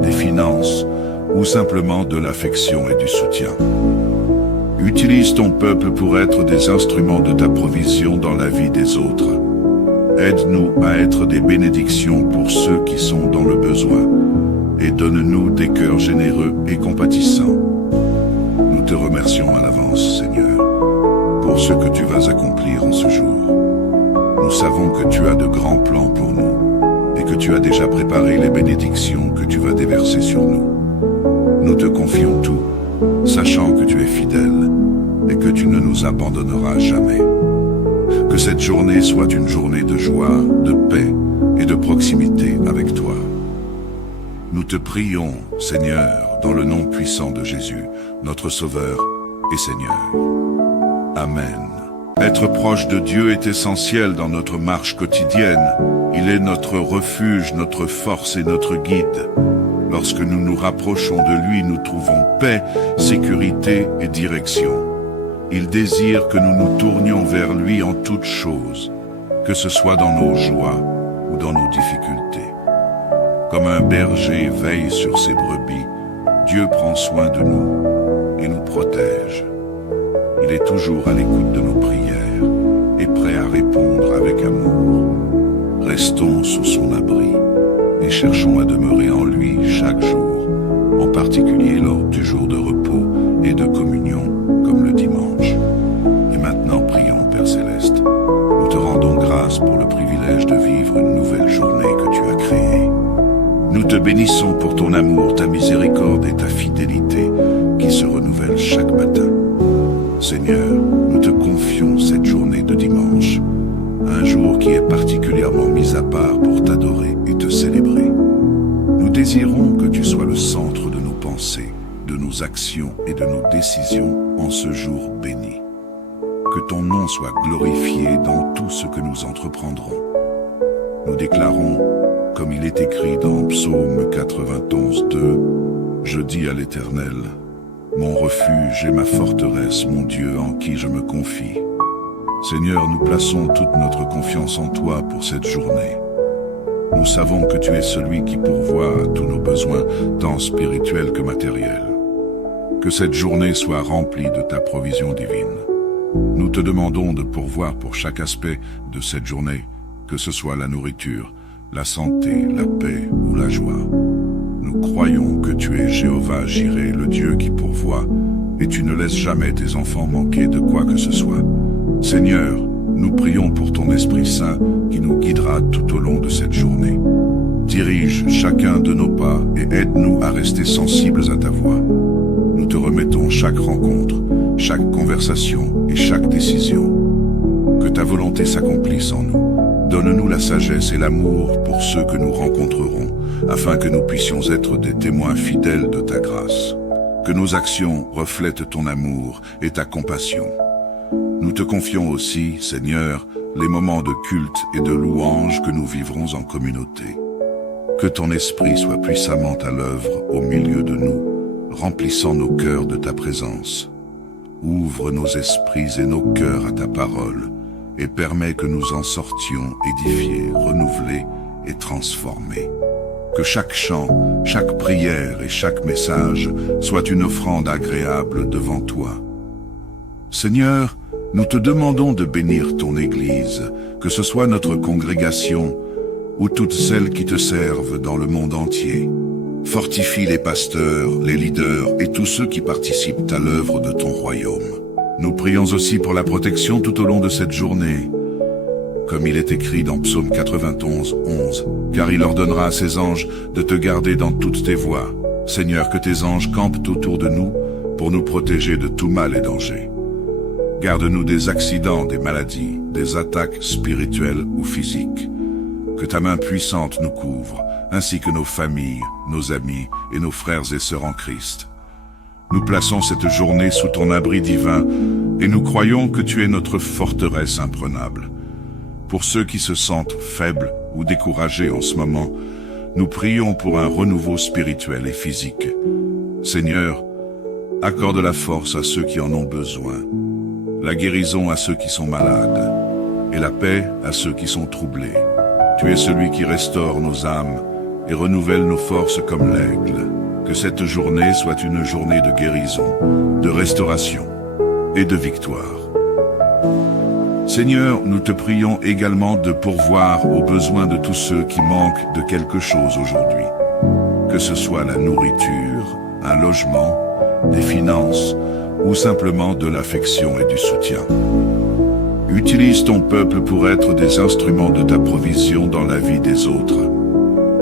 des finances ou simplement de l'affection et du soutien. Utilise ton peuple pour être des instruments de ta provision dans la vie des autres. Aide-nous à être des bénédictions pour ceux qui sont dans le besoin et donne-nous des cœurs généreux et compatissants. Nous te remercions à l'avance, Seigneur, pour ce que tu vas accomplir en ce jour. Nous savons que tu as de grands plans pour nous et que tu as déjà préparé les bénédictions que tu vas déverser sur nous. Nous te confions tout, sachant que tu es fidèle et que tu ne nous abandonneras jamais. Que cette journée soit une journée de joie, de paix et de proximité avec toi. Nous te prions, Seigneur, dans le nom puissant de Jésus, notre Sauveur et Seigneur. Amen. Être proche de Dieu est essentiel dans notre marche quotidienne. Il est notre refuge, notre force et notre guide. Lorsque nous nous rapprochons de lui, nous trouvons paix, sécurité et direction. Il désire que nous nous tournions vers lui en toutes choses, que ce soit dans nos joies ou dans nos difficultés. Comme un berger veille sur ses brebis, Dieu prend soin de nous et nous protège. Il est toujours à l'écoute de nos prières et prêt à répondre avec amour. Restons sous son abri et cherchons à demeurer en lui chaque jour, en particulier lors du jour de repos et de communion, comme le dimanche. Et maintenant, prions, Père Céleste. Nous te rendons grâce pour le privilège de vivre une nouvelle journée que tu as créée. Nous te bénissons pour ton amour, ta miséricorde et ta fidélité qui se renouvellent chaque matin. Seigneur, nous te confions cette journée de dimanche, un jour qui est particulièrement mis à part pour t'adorer et te célébrer. Nous désirons que tu sois le centre de nos pensées, de nos actions et de nos décisions en ce jour béni. Que ton nom soit glorifié dans tout ce que nous entreprendrons. Nous déclarons, comme il est écrit dans Psaume 91, 2, « Je dis à l'Éternel, mon refuge et ma forteresse, mon Dieu en qui je me confie. » Seigneur, nous plaçons toute notre confiance en toi pour cette journée. Nous savons que tu es celui qui pourvoit à tous nos besoins, tant spirituels que matériels. Que cette journée soit remplie de ta provision divine. Nous te demandons de pourvoir pour chaque aspect de cette journée, que ce soit la nourriture, la santé, la paix ou la joie. Nous croyons que tu es Jéhovah Jireh, le Dieu qui pourvoit, et tu ne laisses jamais tes enfants manquer de quoi que ce soit. Seigneur, nous prions pour ton Esprit Saint qui nous guidera tout au long de cette journée. Dirige chacun de nos pas et aide-nous à rester sensibles à ta voix. Nous te remettons chaque rencontre, chaque conversation et chaque décision. Que ta volonté s'accomplisse en nous. Donne-nous la sagesse et l'amour pour ceux que nous rencontrerons, afin que nous puissions être des témoins fidèles de ta grâce. Que nos actions reflètent ton amour et ta compassion. Nous te confions aussi, Seigneur, les moments de culte et de louange que nous vivrons en communauté. Que ton esprit soit puissamment à l'œuvre au milieu de nous, remplissant nos cœurs de ta présence. Ouvre nos esprits et nos cœurs à ta parole, et permets que nous en sortions édifiés, renouvelés et transformés. Que chaque chant, chaque prière et chaque message soit une offrande agréable devant toi. Seigneur, Nous te demandons de bénir ton Église, que ce soit notre congrégation ou toutes celles qui te servent dans le monde entier. Fortifie les pasteurs, les leaders et tous ceux qui participent à l'œuvre de ton royaume. Nous prions aussi pour la protection tout au long de cette journée, comme il est écrit dans Psaume 91, 11, car il ordonnera à ses anges de te garder dans toutes tes voies. Seigneur, que tes anges campent autour de nous pour nous protéger de tout mal et danger. Garde-nous des accidents, des maladies, des attaques spirituelles ou physiques. Que ta main puissante nous couvre, ainsi que nos familles, nos amis et nos frères et sœurs en Christ. Nous plaçons cette journée sous ton abri divin et nous croyons que tu es notre forteresse imprenable. Pour ceux qui se sentent faibles ou découragés en ce moment, nous prions pour un renouveau spirituel et physique. Seigneur, accorde la force à ceux qui en ont besoin, la guérison à ceux qui sont malades et la paix à ceux qui sont troublés. Tu es celui qui restaure nos âmes et renouvelle nos forces comme l'aigle. Que cette journée soit une journée de guérison, de restauration et de victoire. Seigneur, nous te prions également de pourvoir aux besoins de tous ceux qui manquent de quelque chose aujourd'hui. Que ce soit la nourriture, un logement, des finances ou simplement de l'affection et du soutien. Utilise ton peuple pour être des instruments de ta provision dans la vie des autres.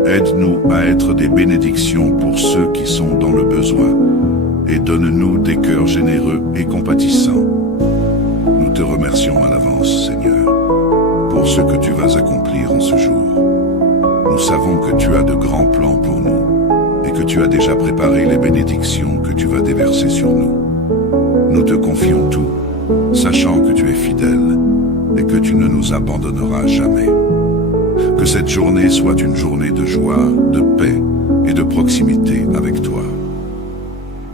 Aide-nous à être des bénédictions pour ceux qui sont dans le besoin et donne-nous des cœurs généreux et compatissants. Nous te remercions à l'avance, Seigneur, pour ce que tu vas accomplir en ce jour. Nous savons que tu as de grands plans pour nous et que tu as déjà préparé les bénédictions que tu vas déverser sur nous. Nous te confions tout, sachant que tu es fidèle et que tu ne nous abandonneras jamais. Que cette journée soit une journée de joie, de paix et de proximité avec toi.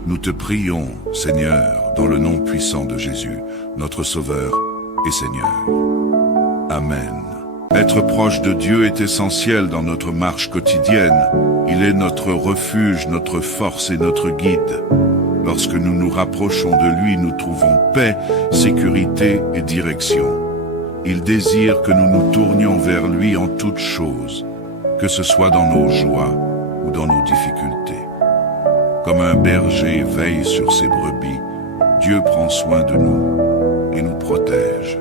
Nous te prions, Seigneur, dans le nom puissant de Jésus, notre Sauveur et Seigneur. Amen. Être proche de Dieu est essentiel dans notre marche quotidienne. Il est notre refuge, notre force et notre guide. Lorsque nous nous rapprochons de lui, nous trouvons paix, sécurité et direction. Il désire que nous nous tournions vers lui en toutes choses, que ce soit dans nos joies ou dans nos difficultés. Comme un berger veille sur ses brebis, Dieu prend soin de nous et nous protège.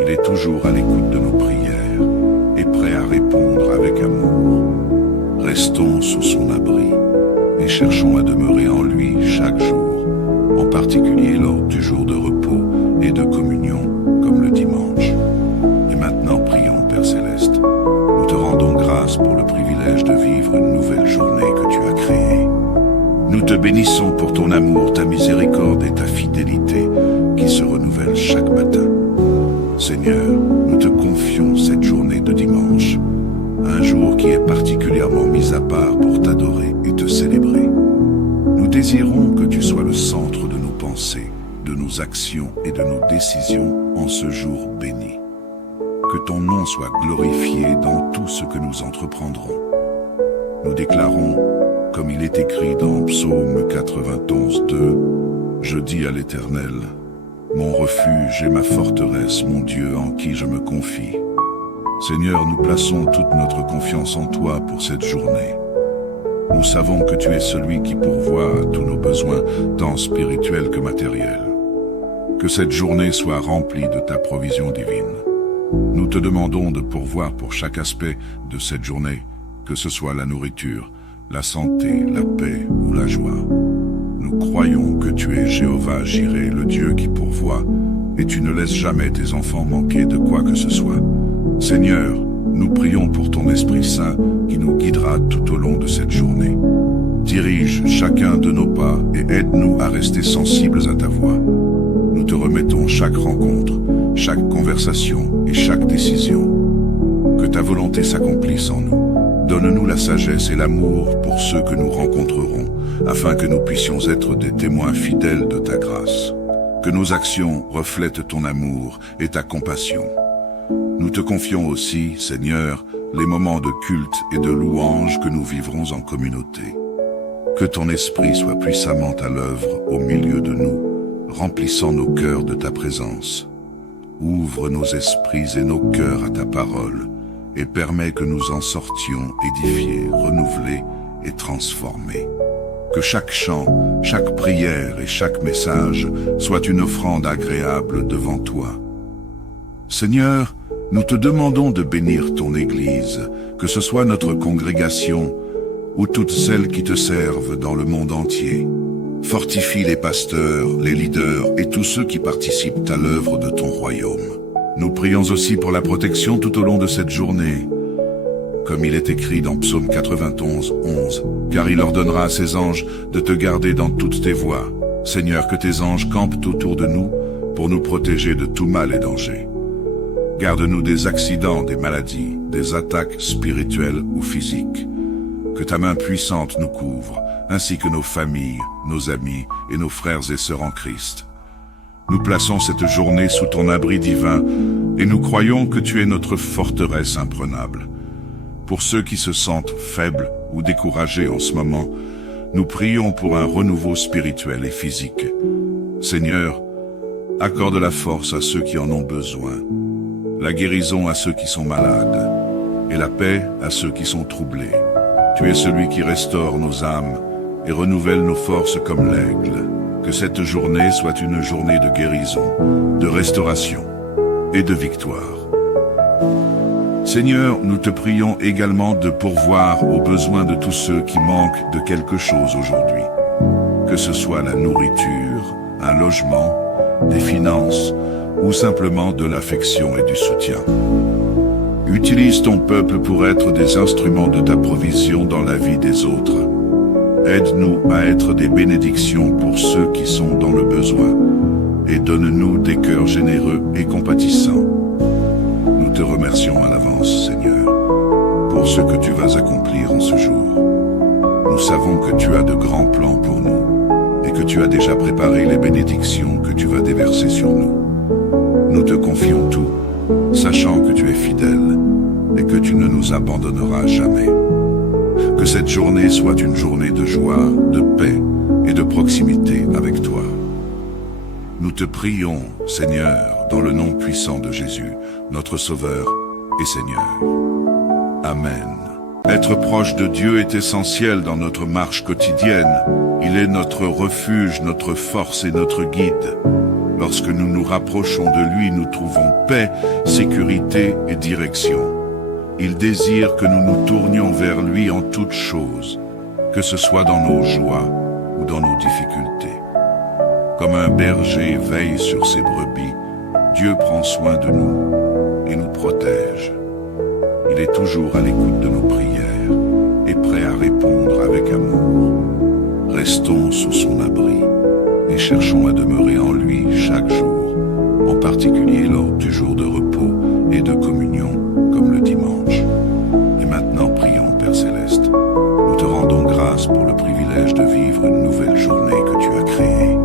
Il est toujours à l'écoute de nos prières et prêt à répondre avec amour. Restons sous son abri et cherchons à demeurer en lui chaque jour, en particulier lors du jour de repos et de communion, comme le dimanche. Et maintenant, prions, Père Céleste. Nous te rendons grâce pour le privilège de vivre une nouvelle journée que tu as créée. Nous te bénissons pour ton amour, ta miséricorde et ta fidélité qui se renouvellent chaque matin. Seigneur, nous te confions cette journée de dimanche, un jour qui est particulièrement mis à part pour t'adorer et te célébrer. Nous désirons que tu sois le centre de nos pensées, de nos actions et de nos décisions en ce jour béni. Que ton nom soit glorifié dans tout ce que nous entreprendrons. Nous déclarons, comme il est écrit dans Psaume 91, 2, « Je dis à l'Éternel, mon refuge et ma forteresse, mon Dieu en qui je me confie. » Seigneur, nous plaçons toute notre confiance en toi pour cette journée. Nous savons que tu es celui qui pourvoit à tous nos besoins, tant spirituels que matériels. Que cette journée soit remplie de ta provision divine. Nous te demandons de pourvoir pour chaque aspect de cette journée, que ce soit la nourriture, la santé, la paix ou la joie. Nous croyons que tu es Jéhovah Jireh, le Dieu qui pourvoit, et tu ne laisses jamais tes enfants manquer de quoi que ce soit. Seigneur, nous prions pour ton Esprit Saint qui nous guidera tout au long de cette journée. Dirige chacun de nos pas et aide-nous à rester sensibles à ta voix. Nous te remettons chaque rencontre, chaque conversation et chaque décision. Que ta volonté s'accomplisse en nous. Donne-nous la sagesse et l'amour pour ceux que nous rencontrerons, afin que nous puissions être des témoins fidèles de ta grâce. Que nos actions reflètent ton amour et ta compassion. Nous te confions aussi, Seigneur, les moments de culte et de louange que nous vivrons en communauté. Que ton esprit soit puissamment à l'œuvre au milieu de nous, remplissant nos cœurs de ta présence. Ouvre nos esprits et nos cœurs à ta parole, et permets que nous en sortions édifiés, renouvelés et transformés. Que chaque chant, chaque prière et chaque message soit une offrande agréable devant toi. Seigneur, nous te demandons de bénir ton Église, que ce soit notre congrégation ou toutes celles qui te servent dans le monde entier. Fortifie les pasteurs, les leaders et tous ceux qui participent à l'œuvre de ton royaume. Nous prions aussi pour la protection tout au long de cette journée, comme il est écrit dans Psaume 91, 11, car il ordonnera à ses anges de te garder dans toutes tes voies. Seigneur, que tes anges campent autour de nous pour nous protéger de tout mal et danger. Garde-nous des accidents, des maladies, des attaques spirituelles ou physiques. Que ta main puissante nous couvre, ainsi que nos familles, nos amis et nos frères et sœurs en Christ. Nous plaçons cette journée sous ton abri divin et nous croyons que tu es notre forteresse imprenable. Pour ceux qui se sentent faibles ou découragés en ce moment, nous prions pour un renouveau spirituel et physique. Seigneur, accorde la force à ceux qui en ont besoin, la guérison à ceux qui sont malades et la paix à ceux qui sont troublés. Tu es celui qui restaure nos âmes et renouvelle nos forces comme l'aigle. Que cette journée soit une journée de guérison, de restauration et de victoire. Seigneur, nous te prions également de pourvoir aux besoins de tous ceux qui manquent de quelque chose aujourd'hui. Que ce soit la nourriture, un logement, des finances ou simplement de l'affection et du soutien. Utilise ton peuple pour être des instruments de ta provision dans la vie des autres. Aide-nous à être des bénédictions pour ceux qui sont dans le besoin et donne-nous des cœurs généreux et compatissants. Nous te remercions à l'avance, Seigneur, pour ce que tu vas accomplir en ce jour. Nous savons que tu as de grands plans pour nous et que tu as déjà préparé les bénédictions que tu vas déverser sur nous. Nous te confions tout, sachant que tu es fidèle et que tu ne nous abandonneras jamais. Que cette journée soit une journée de joie, de paix et de proximité avec toi. Nous te prions, Seigneur, dans le nom puissant de Jésus, notre Sauveur et Seigneur. Amen. Être proche de Dieu est essentiel dans notre marche quotidienne. Il est notre refuge, notre force et notre guide. Lorsque nous nous rapprochons de lui, nous trouvons paix, sécurité et direction. Il désire que nous nous tournions vers lui en toutes choses, que ce soit dans nos joies ou dans nos difficultés. Comme un berger veille sur ses brebis, Dieu prend soin de nous et nous protège. Il est toujours à l'écoute de nos prières et prêt à répondre avec amour. Restons sous son abri et cherchons à demeurer en lui chaque jour, en particulier lors du jour de repos et de communion, comme le dimanche. Et maintenant, prions, Père Céleste. Nous te rendons grâce pour le privilège de vivre une nouvelle journée que tu as créée.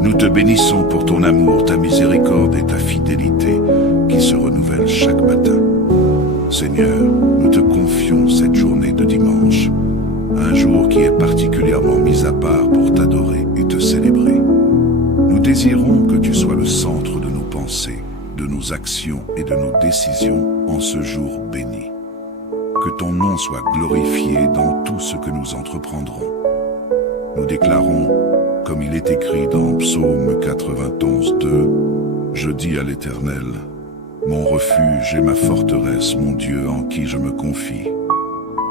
Nous te bénissons pour ton amour, ta miséricorde et ta fidélité qui se renouvellent chaque matin. Seigneur, nous te confions cette journée de dimanche, un jour qui est particulièrement mis à part pour t'adorer et te célébrer. Nous désirons que tu sois le centre de nos pensées, de nos actions et de nos décisions en ce jour béni. Que ton nom soit glorifié dans tout ce que nous entreprendrons. Nous déclarons, comme il est écrit dans Psaume 91, 2, « Je dis à l'Éternel, mon refuge et ma forteresse, mon Dieu en qui je me confie. »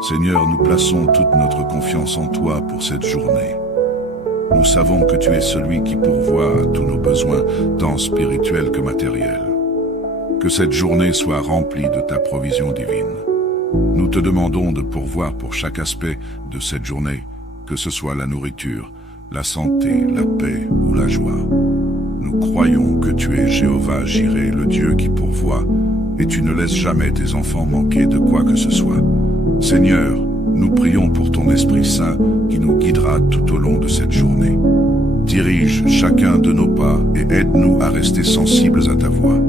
Seigneur, nous plaçons toute notre confiance en toi pour cette journée. Nous savons que tu es celui qui pourvoit à tous nos besoins, tant spirituels que matériels. Que cette journée soit remplie de ta provision divine. Nous te demandons de pourvoir pour chaque aspect de cette journée, que ce soit la nourriture, la santé, la paix ou la joie. Nous croyons que tu es Jéhovah Jireh, le Dieu qui pourvoit, et tu ne laisses jamais tes enfants manquer de quoi que ce soit. Seigneur, nous prions pour ton Esprit Saint qui nous guidera tout au long de cette journée. Dirige chacun de nos pas et aide-nous à rester sensibles à ta voix.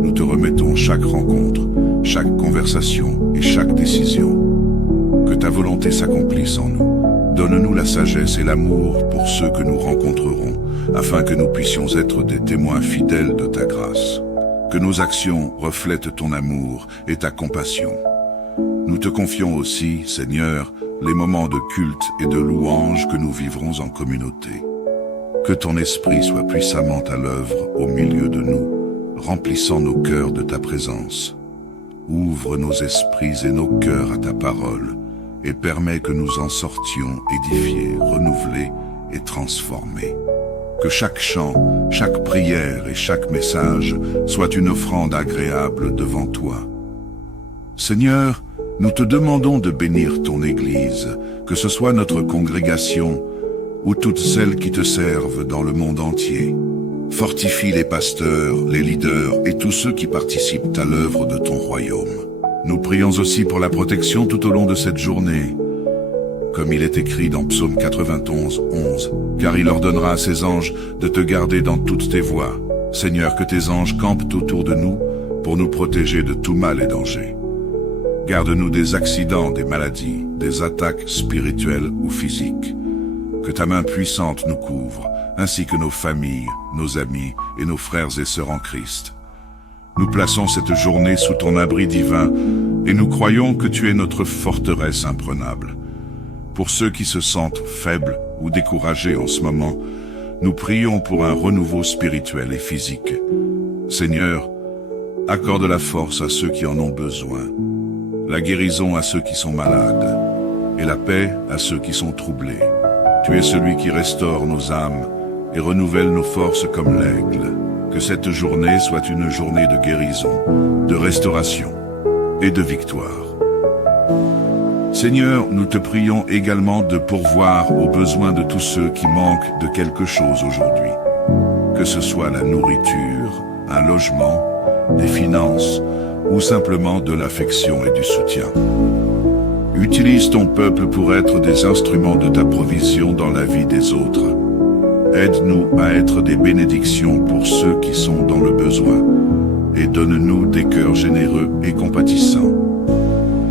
Nous te remettons chaque rencontre, chaque conversation et chaque décision. Que ta volonté s'accomplisse en nous. donne-nous la sagesse et l'amour pour ceux que nous rencontrerons, afin que nous puissions être des témoins fidèles de ta grâce. Que nos actions reflètent ton amour et ta compassion. Nous te confions aussi, Seigneur, les moments de culte et de louange que nous vivrons en communauté. Que ton esprit soit puissamment à l'œuvre au milieu de nous, remplissant nos cœurs de ta présence. Ouvre nos esprits et nos cœurs à ta parole, et permets que nous en sortions édifiés, renouvelés et transformés. Que chaque chant, chaque prière et chaque message soit une offrande agréable devant toi. Seigneur, nous te demandons de bénir ton Église, que ce soit notre congrégation ou toutes celles qui te servent dans le monde entier. Fortifie les pasteurs, les leaders et tous ceux qui participent à l'œuvre de ton royaume. Nous prions aussi pour la protection tout au long de cette journée, comme il est écrit dans Psaume 91, 11, car il ordonnera à ses anges de te garder dans toutes tes voies. Seigneur, que tes anges campent autour de nous pour nous protéger de tout mal et danger. Garde-nous des accidents, des maladies, des attaques spirituelles ou physiques. Que ta main puissante nous couvre, ainsi que nos familles, nos amis et nos frères et sœurs en Christ. Nous plaçons cette journée sous ton abri divin et nous croyons que tu es notre forteresse imprenable. Pour ceux qui se sentent faibles ou découragés en ce moment, nous prions pour un renouveau spirituel et physique. Seigneur, accorde la force à ceux qui en ont besoin, la guérison à ceux qui sont malades et la paix à ceux qui sont troublés. Tu es celui qui restaure nos âmes et renouvelle nos forces comme l'aigle. Que cette journée soit une journée de guérison, de restauration et de victoire. Seigneur, nous te prions également de pourvoir aux besoins de tous ceux qui manquent de quelque chose aujourd'hui. Que ce soit la nourriture, un logement, des finances ou simplement de l'affection et du soutien. Utilise ton peuple pour être des instruments de ta provision dans la vie des autres. Aide-nous à être des bénédictions pour ceux qui sont dans le besoin et donne-nous des cœurs généreux et compatissants.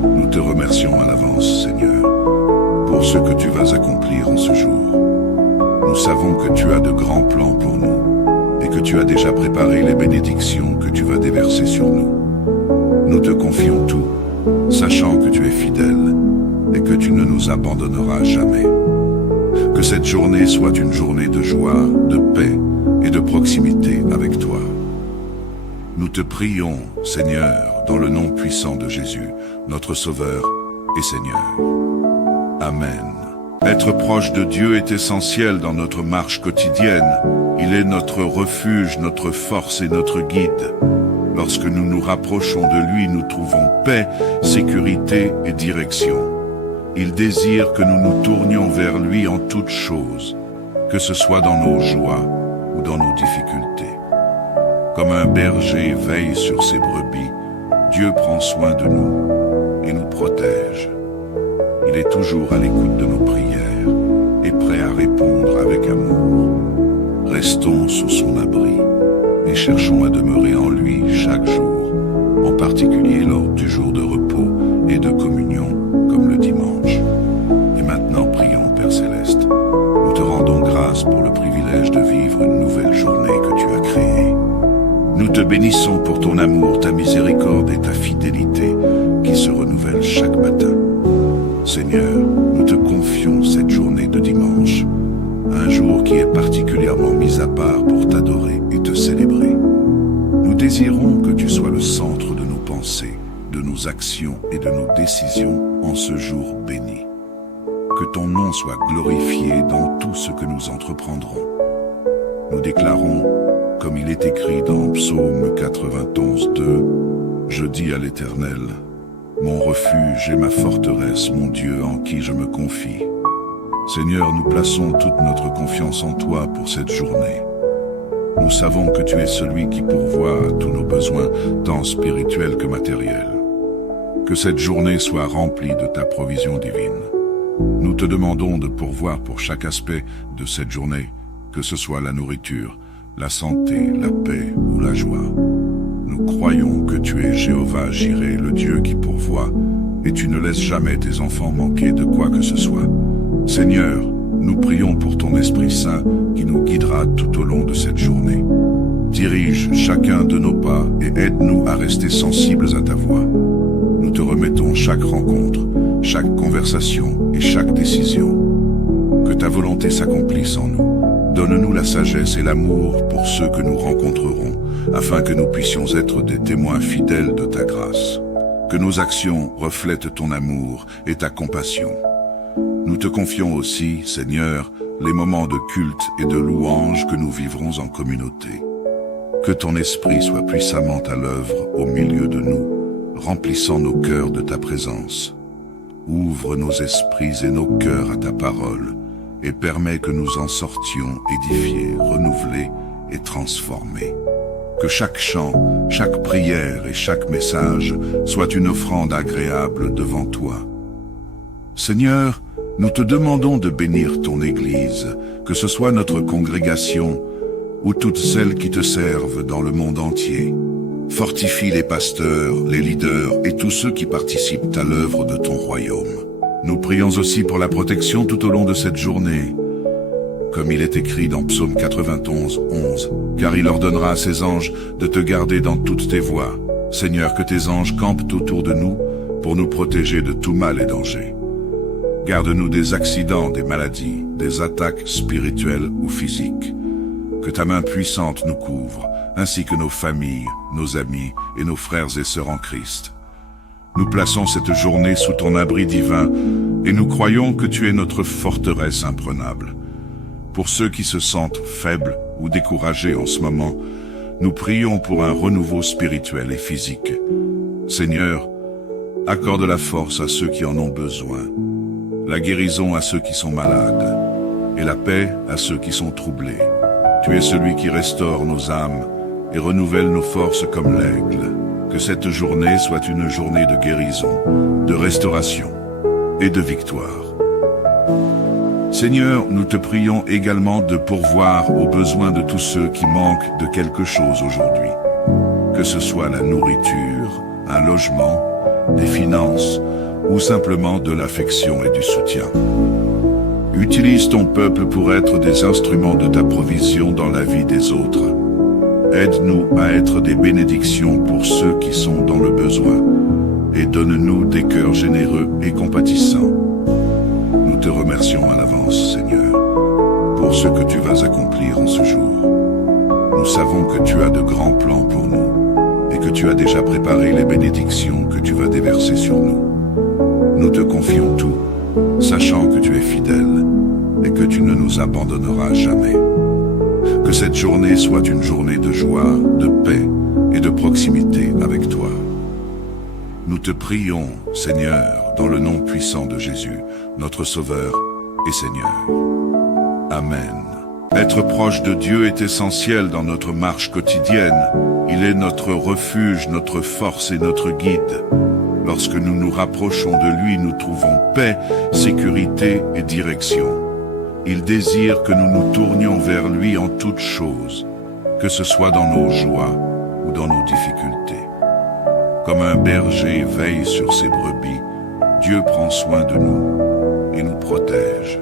Nous te remercions à l'avance, Seigneur, pour ce que tu vas accomplir en ce jour. Nous savons que tu as de grands plans pour nous et que tu as déjà préparé les bénédictions que tu vas déverser sur nous. Nous te confions tout, sachant que tu es fidèle et que tu ne nous abandonneras jamais. Que cette journée soit une journée de joie, de paix et de proximité avec toi. Nous te prions, Seigneur, dans le nom puissant de Jésus, notre Sauveur et Seigneur. Amen. Être proche de Dieu est essentiel dans notre marche quotidienne. Il est notre refuge, notre force et notre guide. Lorsque nous nous rapprochons de lui, nous trouvons paix, sécurité et direction. Il désire que nous nous tournions vers lui en toutes choses, que ce soit dans nos joies ou dans nos difficultés. Comme un berger veille sur ses brebis, Dieu prend soin de nous et nous protège. Il est toujours à l'écoute de nos prières et prêt à répondre avec amour. Restons sous son abri et cherchons à demeurer en lui chaque jour, en particulier lors du jour de repos et de communion, comme le dimanche. Et maintenant, prions, Père Céleste. Nous te rendons grâce pour le privilège de vivre une nouvelle journée que tu as créée. Nous te bénissons pour ton amour, ta miséricorde et ta fidélité qui se renouvellent chaque matin. Seigneur, nous te confions cette journée de dimanche, un jour qui est particulièrement mis à part pour t'adorer et te célébrer. Nous désirons que tu sois le centre de nos pensées, de nos actions et de nos décisions en ce jour béni. Que ton nom soit glorifié dans tout ce que nous entreprendrons. Nous déclarons, comme il est écrit dans Psaume 91, 2, « Je dis à l'Éternel, mon refuge et ma forteresse, mon Dieu en qui je me confie. » Seigneur, nous plaçons toute notre confiance en toi pour cette journée. Nous savons que tu es celui qui pourvoit à tous nos besoins, tant spirituels que matériels. Que cette journée soit remplie de ta provision divine. Nous te demandons de pourvoir pour chaque aspect de cette journée, que ce soit la nourriture, la santé, la paix ou la joie. Nous croyons que tu es Jéhovah Jireh, le Dieu qui pourvoit, et tu ne laisses jamais tes enfants manquer de quoi que ce soit. Seigneur, nous prions pour ton Esprit Saint qui nous guidera tout au long de cette journée. Dirige chacun de nos pas et aide-nous à rester sensibles à ta voix. Nous te remettons chaque rencontre, chaque conversation et chaque décision. Que ta volonté s'accomplisse en nous. Donne-nous la sagesse et l'amour pour ceux que nous rencontrerons, afin que nous puissions être des témoins fidèles de ta grâce. Que nos actions reflètent ton amour et ta compassion. Nous te confions aussi, Seigneur, les moments de culte et de louange que nous vivrons en communauté. Que ton esprit soit puissamment à l'œuvre au milieu de nous, remplissant nos cœurs de ta présence. Ouvre nos esprits et nos cœurs à ta parole, et permets que nous en sortions édifiés, renouvelés et transformés. Que chaque chant, chaque prière et chaque message soit une offrande agréable devant toi. Seigneur, nous te demandons de bénir ton Église, que ce soit notre congrégation ou toutes celles qui te servent dans le monde entier. Fortifie les pasteurs, les leaders et tous ceux qui participent à l'œuvre de ton royaume. Nous prions aussi pour la protection tout au long de cette journée. Comme il est écrit dans Psaume 91, 11, « Car il ordonnera à ses anges de te garder dans toutes tes voies. Seigneur, que tes anges campent autour de nous pour nous protéger de tout mal et danger. Garde-nous des accidents, des maladies, des attaques spirituelles ou physiques. Que ta main puissante nous couvre, ainsi que nos familles, nos amis et nos frères et sœurs en Christ. Nous plaçons cette journée sous ton abri divin et nous croyons que tu es notre forteresse imprenable. Pour ceux qui se sentent faibles ou découragés en ce moment, nous prions pour un renouveau spirituel et physique. Seigneur, accorde la force à ceux qui en ont besoin, la guérison à ceux qui sont malades et la paix à ceux qui sont troublés. Tu es celui qui restaure nos âmes et renouvelle nos forces comme l'aigle. Que cette journée soit une journée de guérison, de restauration et de victoire. Seigneur, nous te prions également de pourvoir aux besoins de tous ceux qui manquent de quelque chose aujourd'hui. Que ce soit la nourriture, un logement, des finances ou simplement de l'affection et du soutien. Utilise ton peuple pour être des instruments de ta provision dans la vie des autres. Aide-nous à être des bénédictions pour ceux qui sont dans le besoin et donne-nous des cœurs généreux et compatissants. Nous te remercions à l'avance, Seigneur, pour ce que tu vas accomplir en ce jour. Nous savons que tu as de grands plans pour nous et que tu as déjà préparé les bénédictions que tu vas déverser sur nous. Nous te confions tout, sachant que tu es fidèle et que tu ne nous abandonneras jamais. Que cette journée soit une journée de joie, de paix et de proximité avec toi. Nous te prions, Seigneur, dans le nom puissant de Jésus, notre Sauveur et Seigneur. Amen. Être proche de Dieu est essentiel dans notre marche quotidienne. Il est notre refuge, notre force et notre guide. Lorsque nous nous rapprochons de lui, nous trouvons paix, sécurité et direction. Il désire que nous nous tournions vers lui en toutes choses, que ce soit dans nos joies ou dans nos difficultés. Comme un berger veille sur ses brebis, Dieu prend soin de nous et nous protège.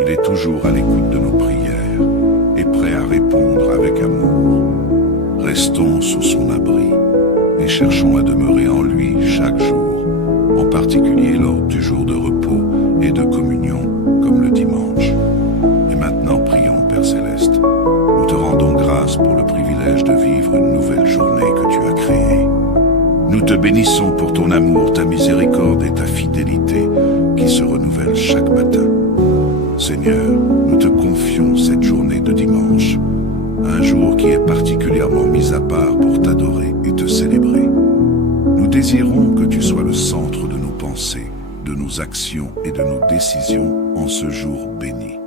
Il est toujours à l'écoute de nos prières et prêt à répondre avec amour. Restons sous son abri et cherchons à demeurer en lui chaque jour, en particulier lors du jour de repos et de communion, comme le dimanche. Et maintenant, prions, Père Céleste. Nous te rendons grâce pour le privilège de vivre une nouvelle journée que tu as créée. Nous te bénissons pour ton amour, ta miséricorde et ta fidélité qui se renouvellent chaque matin. Seigneur, nous te confions cette journée de dimanche, un jour qui est particulièrement mis à part pour t'adorer et te célébrer. Nous désirons que tu sois le centre de nos pensées, de nos actions et de nos décisions en ce jour béni.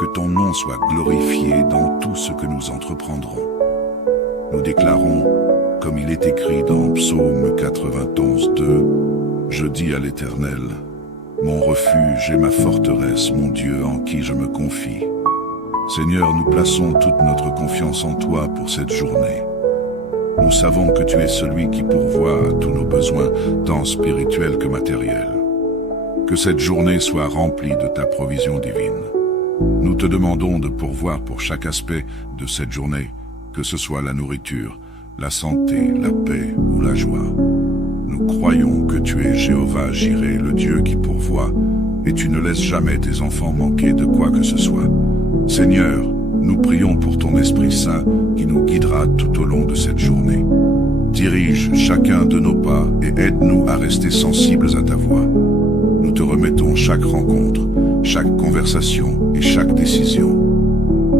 Que ton nom soit glorifié dans tout ce que nous entreprendrons. Nous déclarons, comme il est écrit dans Psaume 91, 2, « Je dis à l'Éternel, mon refuge et ma forteresse, mon Dieu en qui je me confie. » Seigneur, nous plaçons toute notre confiance en toi pour cette journée. Nous savons que tu es celui qui pourvoit à tous nos besoins, tant spirituels que matériels. Que cette journée soit remplie de ta provision divine. Nous te demandons de pourvoir pour chaque aspect de cette journée, que ce soit la nourriture, la santé, la paix ou la joie. Nous croyons que tu es Jéhovah Jireh, le Dieu qui pourvoit, et tu ne laisses jamais tes enfants manquer de quoi que ce soit. Seigneur, nous prions pour ton Esprit Saint qui nous guidera tout au long de cette journée. Dirige chacun de nos pas et aide-nous à rester sensibles à ta voix. Nous te remettons chaque rencontre, chaque conversation et chaque décision.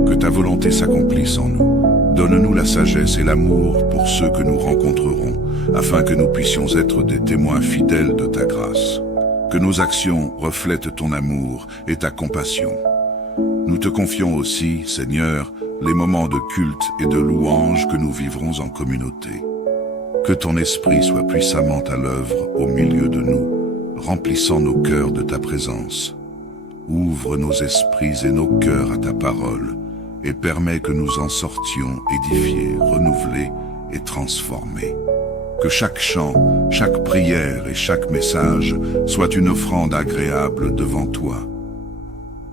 Que ta volonté s'accomplisse en nous. Donne-nous la sagesse et l'amour pour ceux que nous rencontrerons, afin que nous puissions être des témoins fidèles de ta grâce. Que nos actions reflètent ton amour et ta compassion. Nous te confions aussi, Seigneur, les moments de culte et de louange que nous vivrons en communauté. Que ton esprit soit puissamment à l'œuvre au milieu de nous, remplissant nos cœurs de ta présence. Ouvre nos esprits et nos cœurs à ta parole, et permets que nous en sortions édifiés, renouvelés et transformés. Que chaque chant, chaque prière et chaque message soit une offrande agréable devant toi.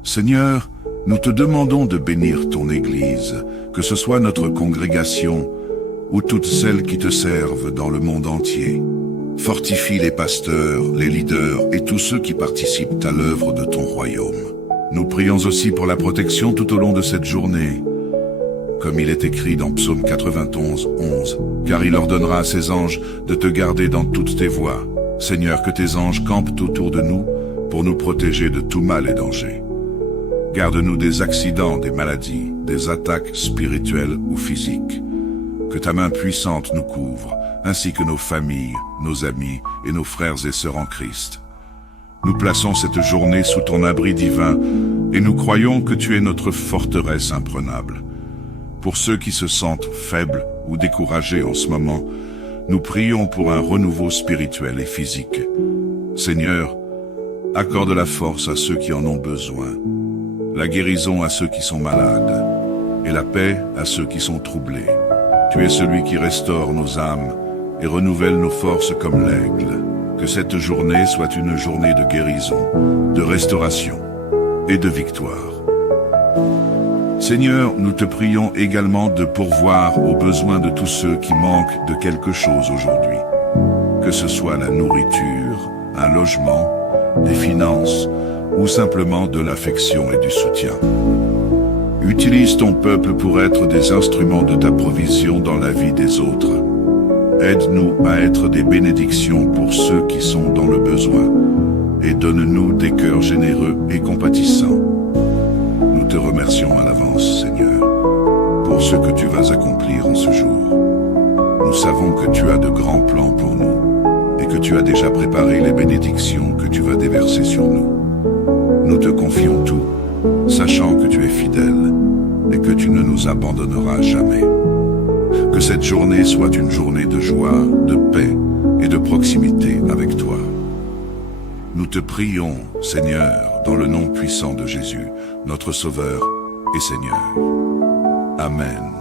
Seigneur, nous te demandons de bénir ton Église, que ce soit notre congrégation ou toutes celles qui te servent dans le monde entier. Fortifie les pasteurs, les leaders et tous ceux qui participent à l'œuvre de ton royaume. Nous prions aussi pour la protection tout au long de cette journée. Comme il est écrit dans Psaume 91, 11, « Car il ordonnera à ses anges de te garder dans toutes tes voies. Seigneur, que tes anges campent autour de nous pour nous protéger de tout mal et danger. Garde-nous des accidents, des maladies, des attaques spirituelles ou physiques. Que ta main puissante nous couvre, ainsi que nos familles, nos amis et nos frères et sœurs en Christ. Nous plaçons cette journée sous ton abri divin et nous croyons que tu es notre forteresse imprenable. Pour ceux qui se sentent faibles ou découragés en ce moment, nous prions pour un renouveau spirituel et physique. Seigneur, accorde la force à ceux qui en ont besoin, la guérison à ceux qui sont malades et la paix à ceux qui sont troublés. Tu es celui qui restaure nos âmes et renouvelle nos forces comme l'aigle. Que cette journée soit une journée de guérison, de restauration et de victoire. Seigneur, nous te prions également de pourvoir aux besoins de tous ceux qui manquent de quelque chose aujourd'hui. Que ce soit la nourriture, un logement, des finances ou simplement de l'affection et du soutien. Utilise ton peuple pour être des instruments de ta provision dans la vie des autres. Aide-nous à être des bénédictions pour ceux qui sont dans le besoin et donne-nous des cœurs généreux et compatissants. Nous te remercions à l'avance, Seigneur, pour ce que tu vas accomplir en ce jour. Nous savons que tu as de grands plans pour nous et que tu as déjà préparé les bénédictions que tu vas déverser sur nous. Nous te confions tout, sachant que tu es fidèle et que tu ne nous abandonneras jamais. Que cette journée soit une journée de joie, de paix et de proximité avec toi. Nous te prions, Seigneur, dans le nom puissant de Jésus, notre Sauveur et Seigneur. Amen.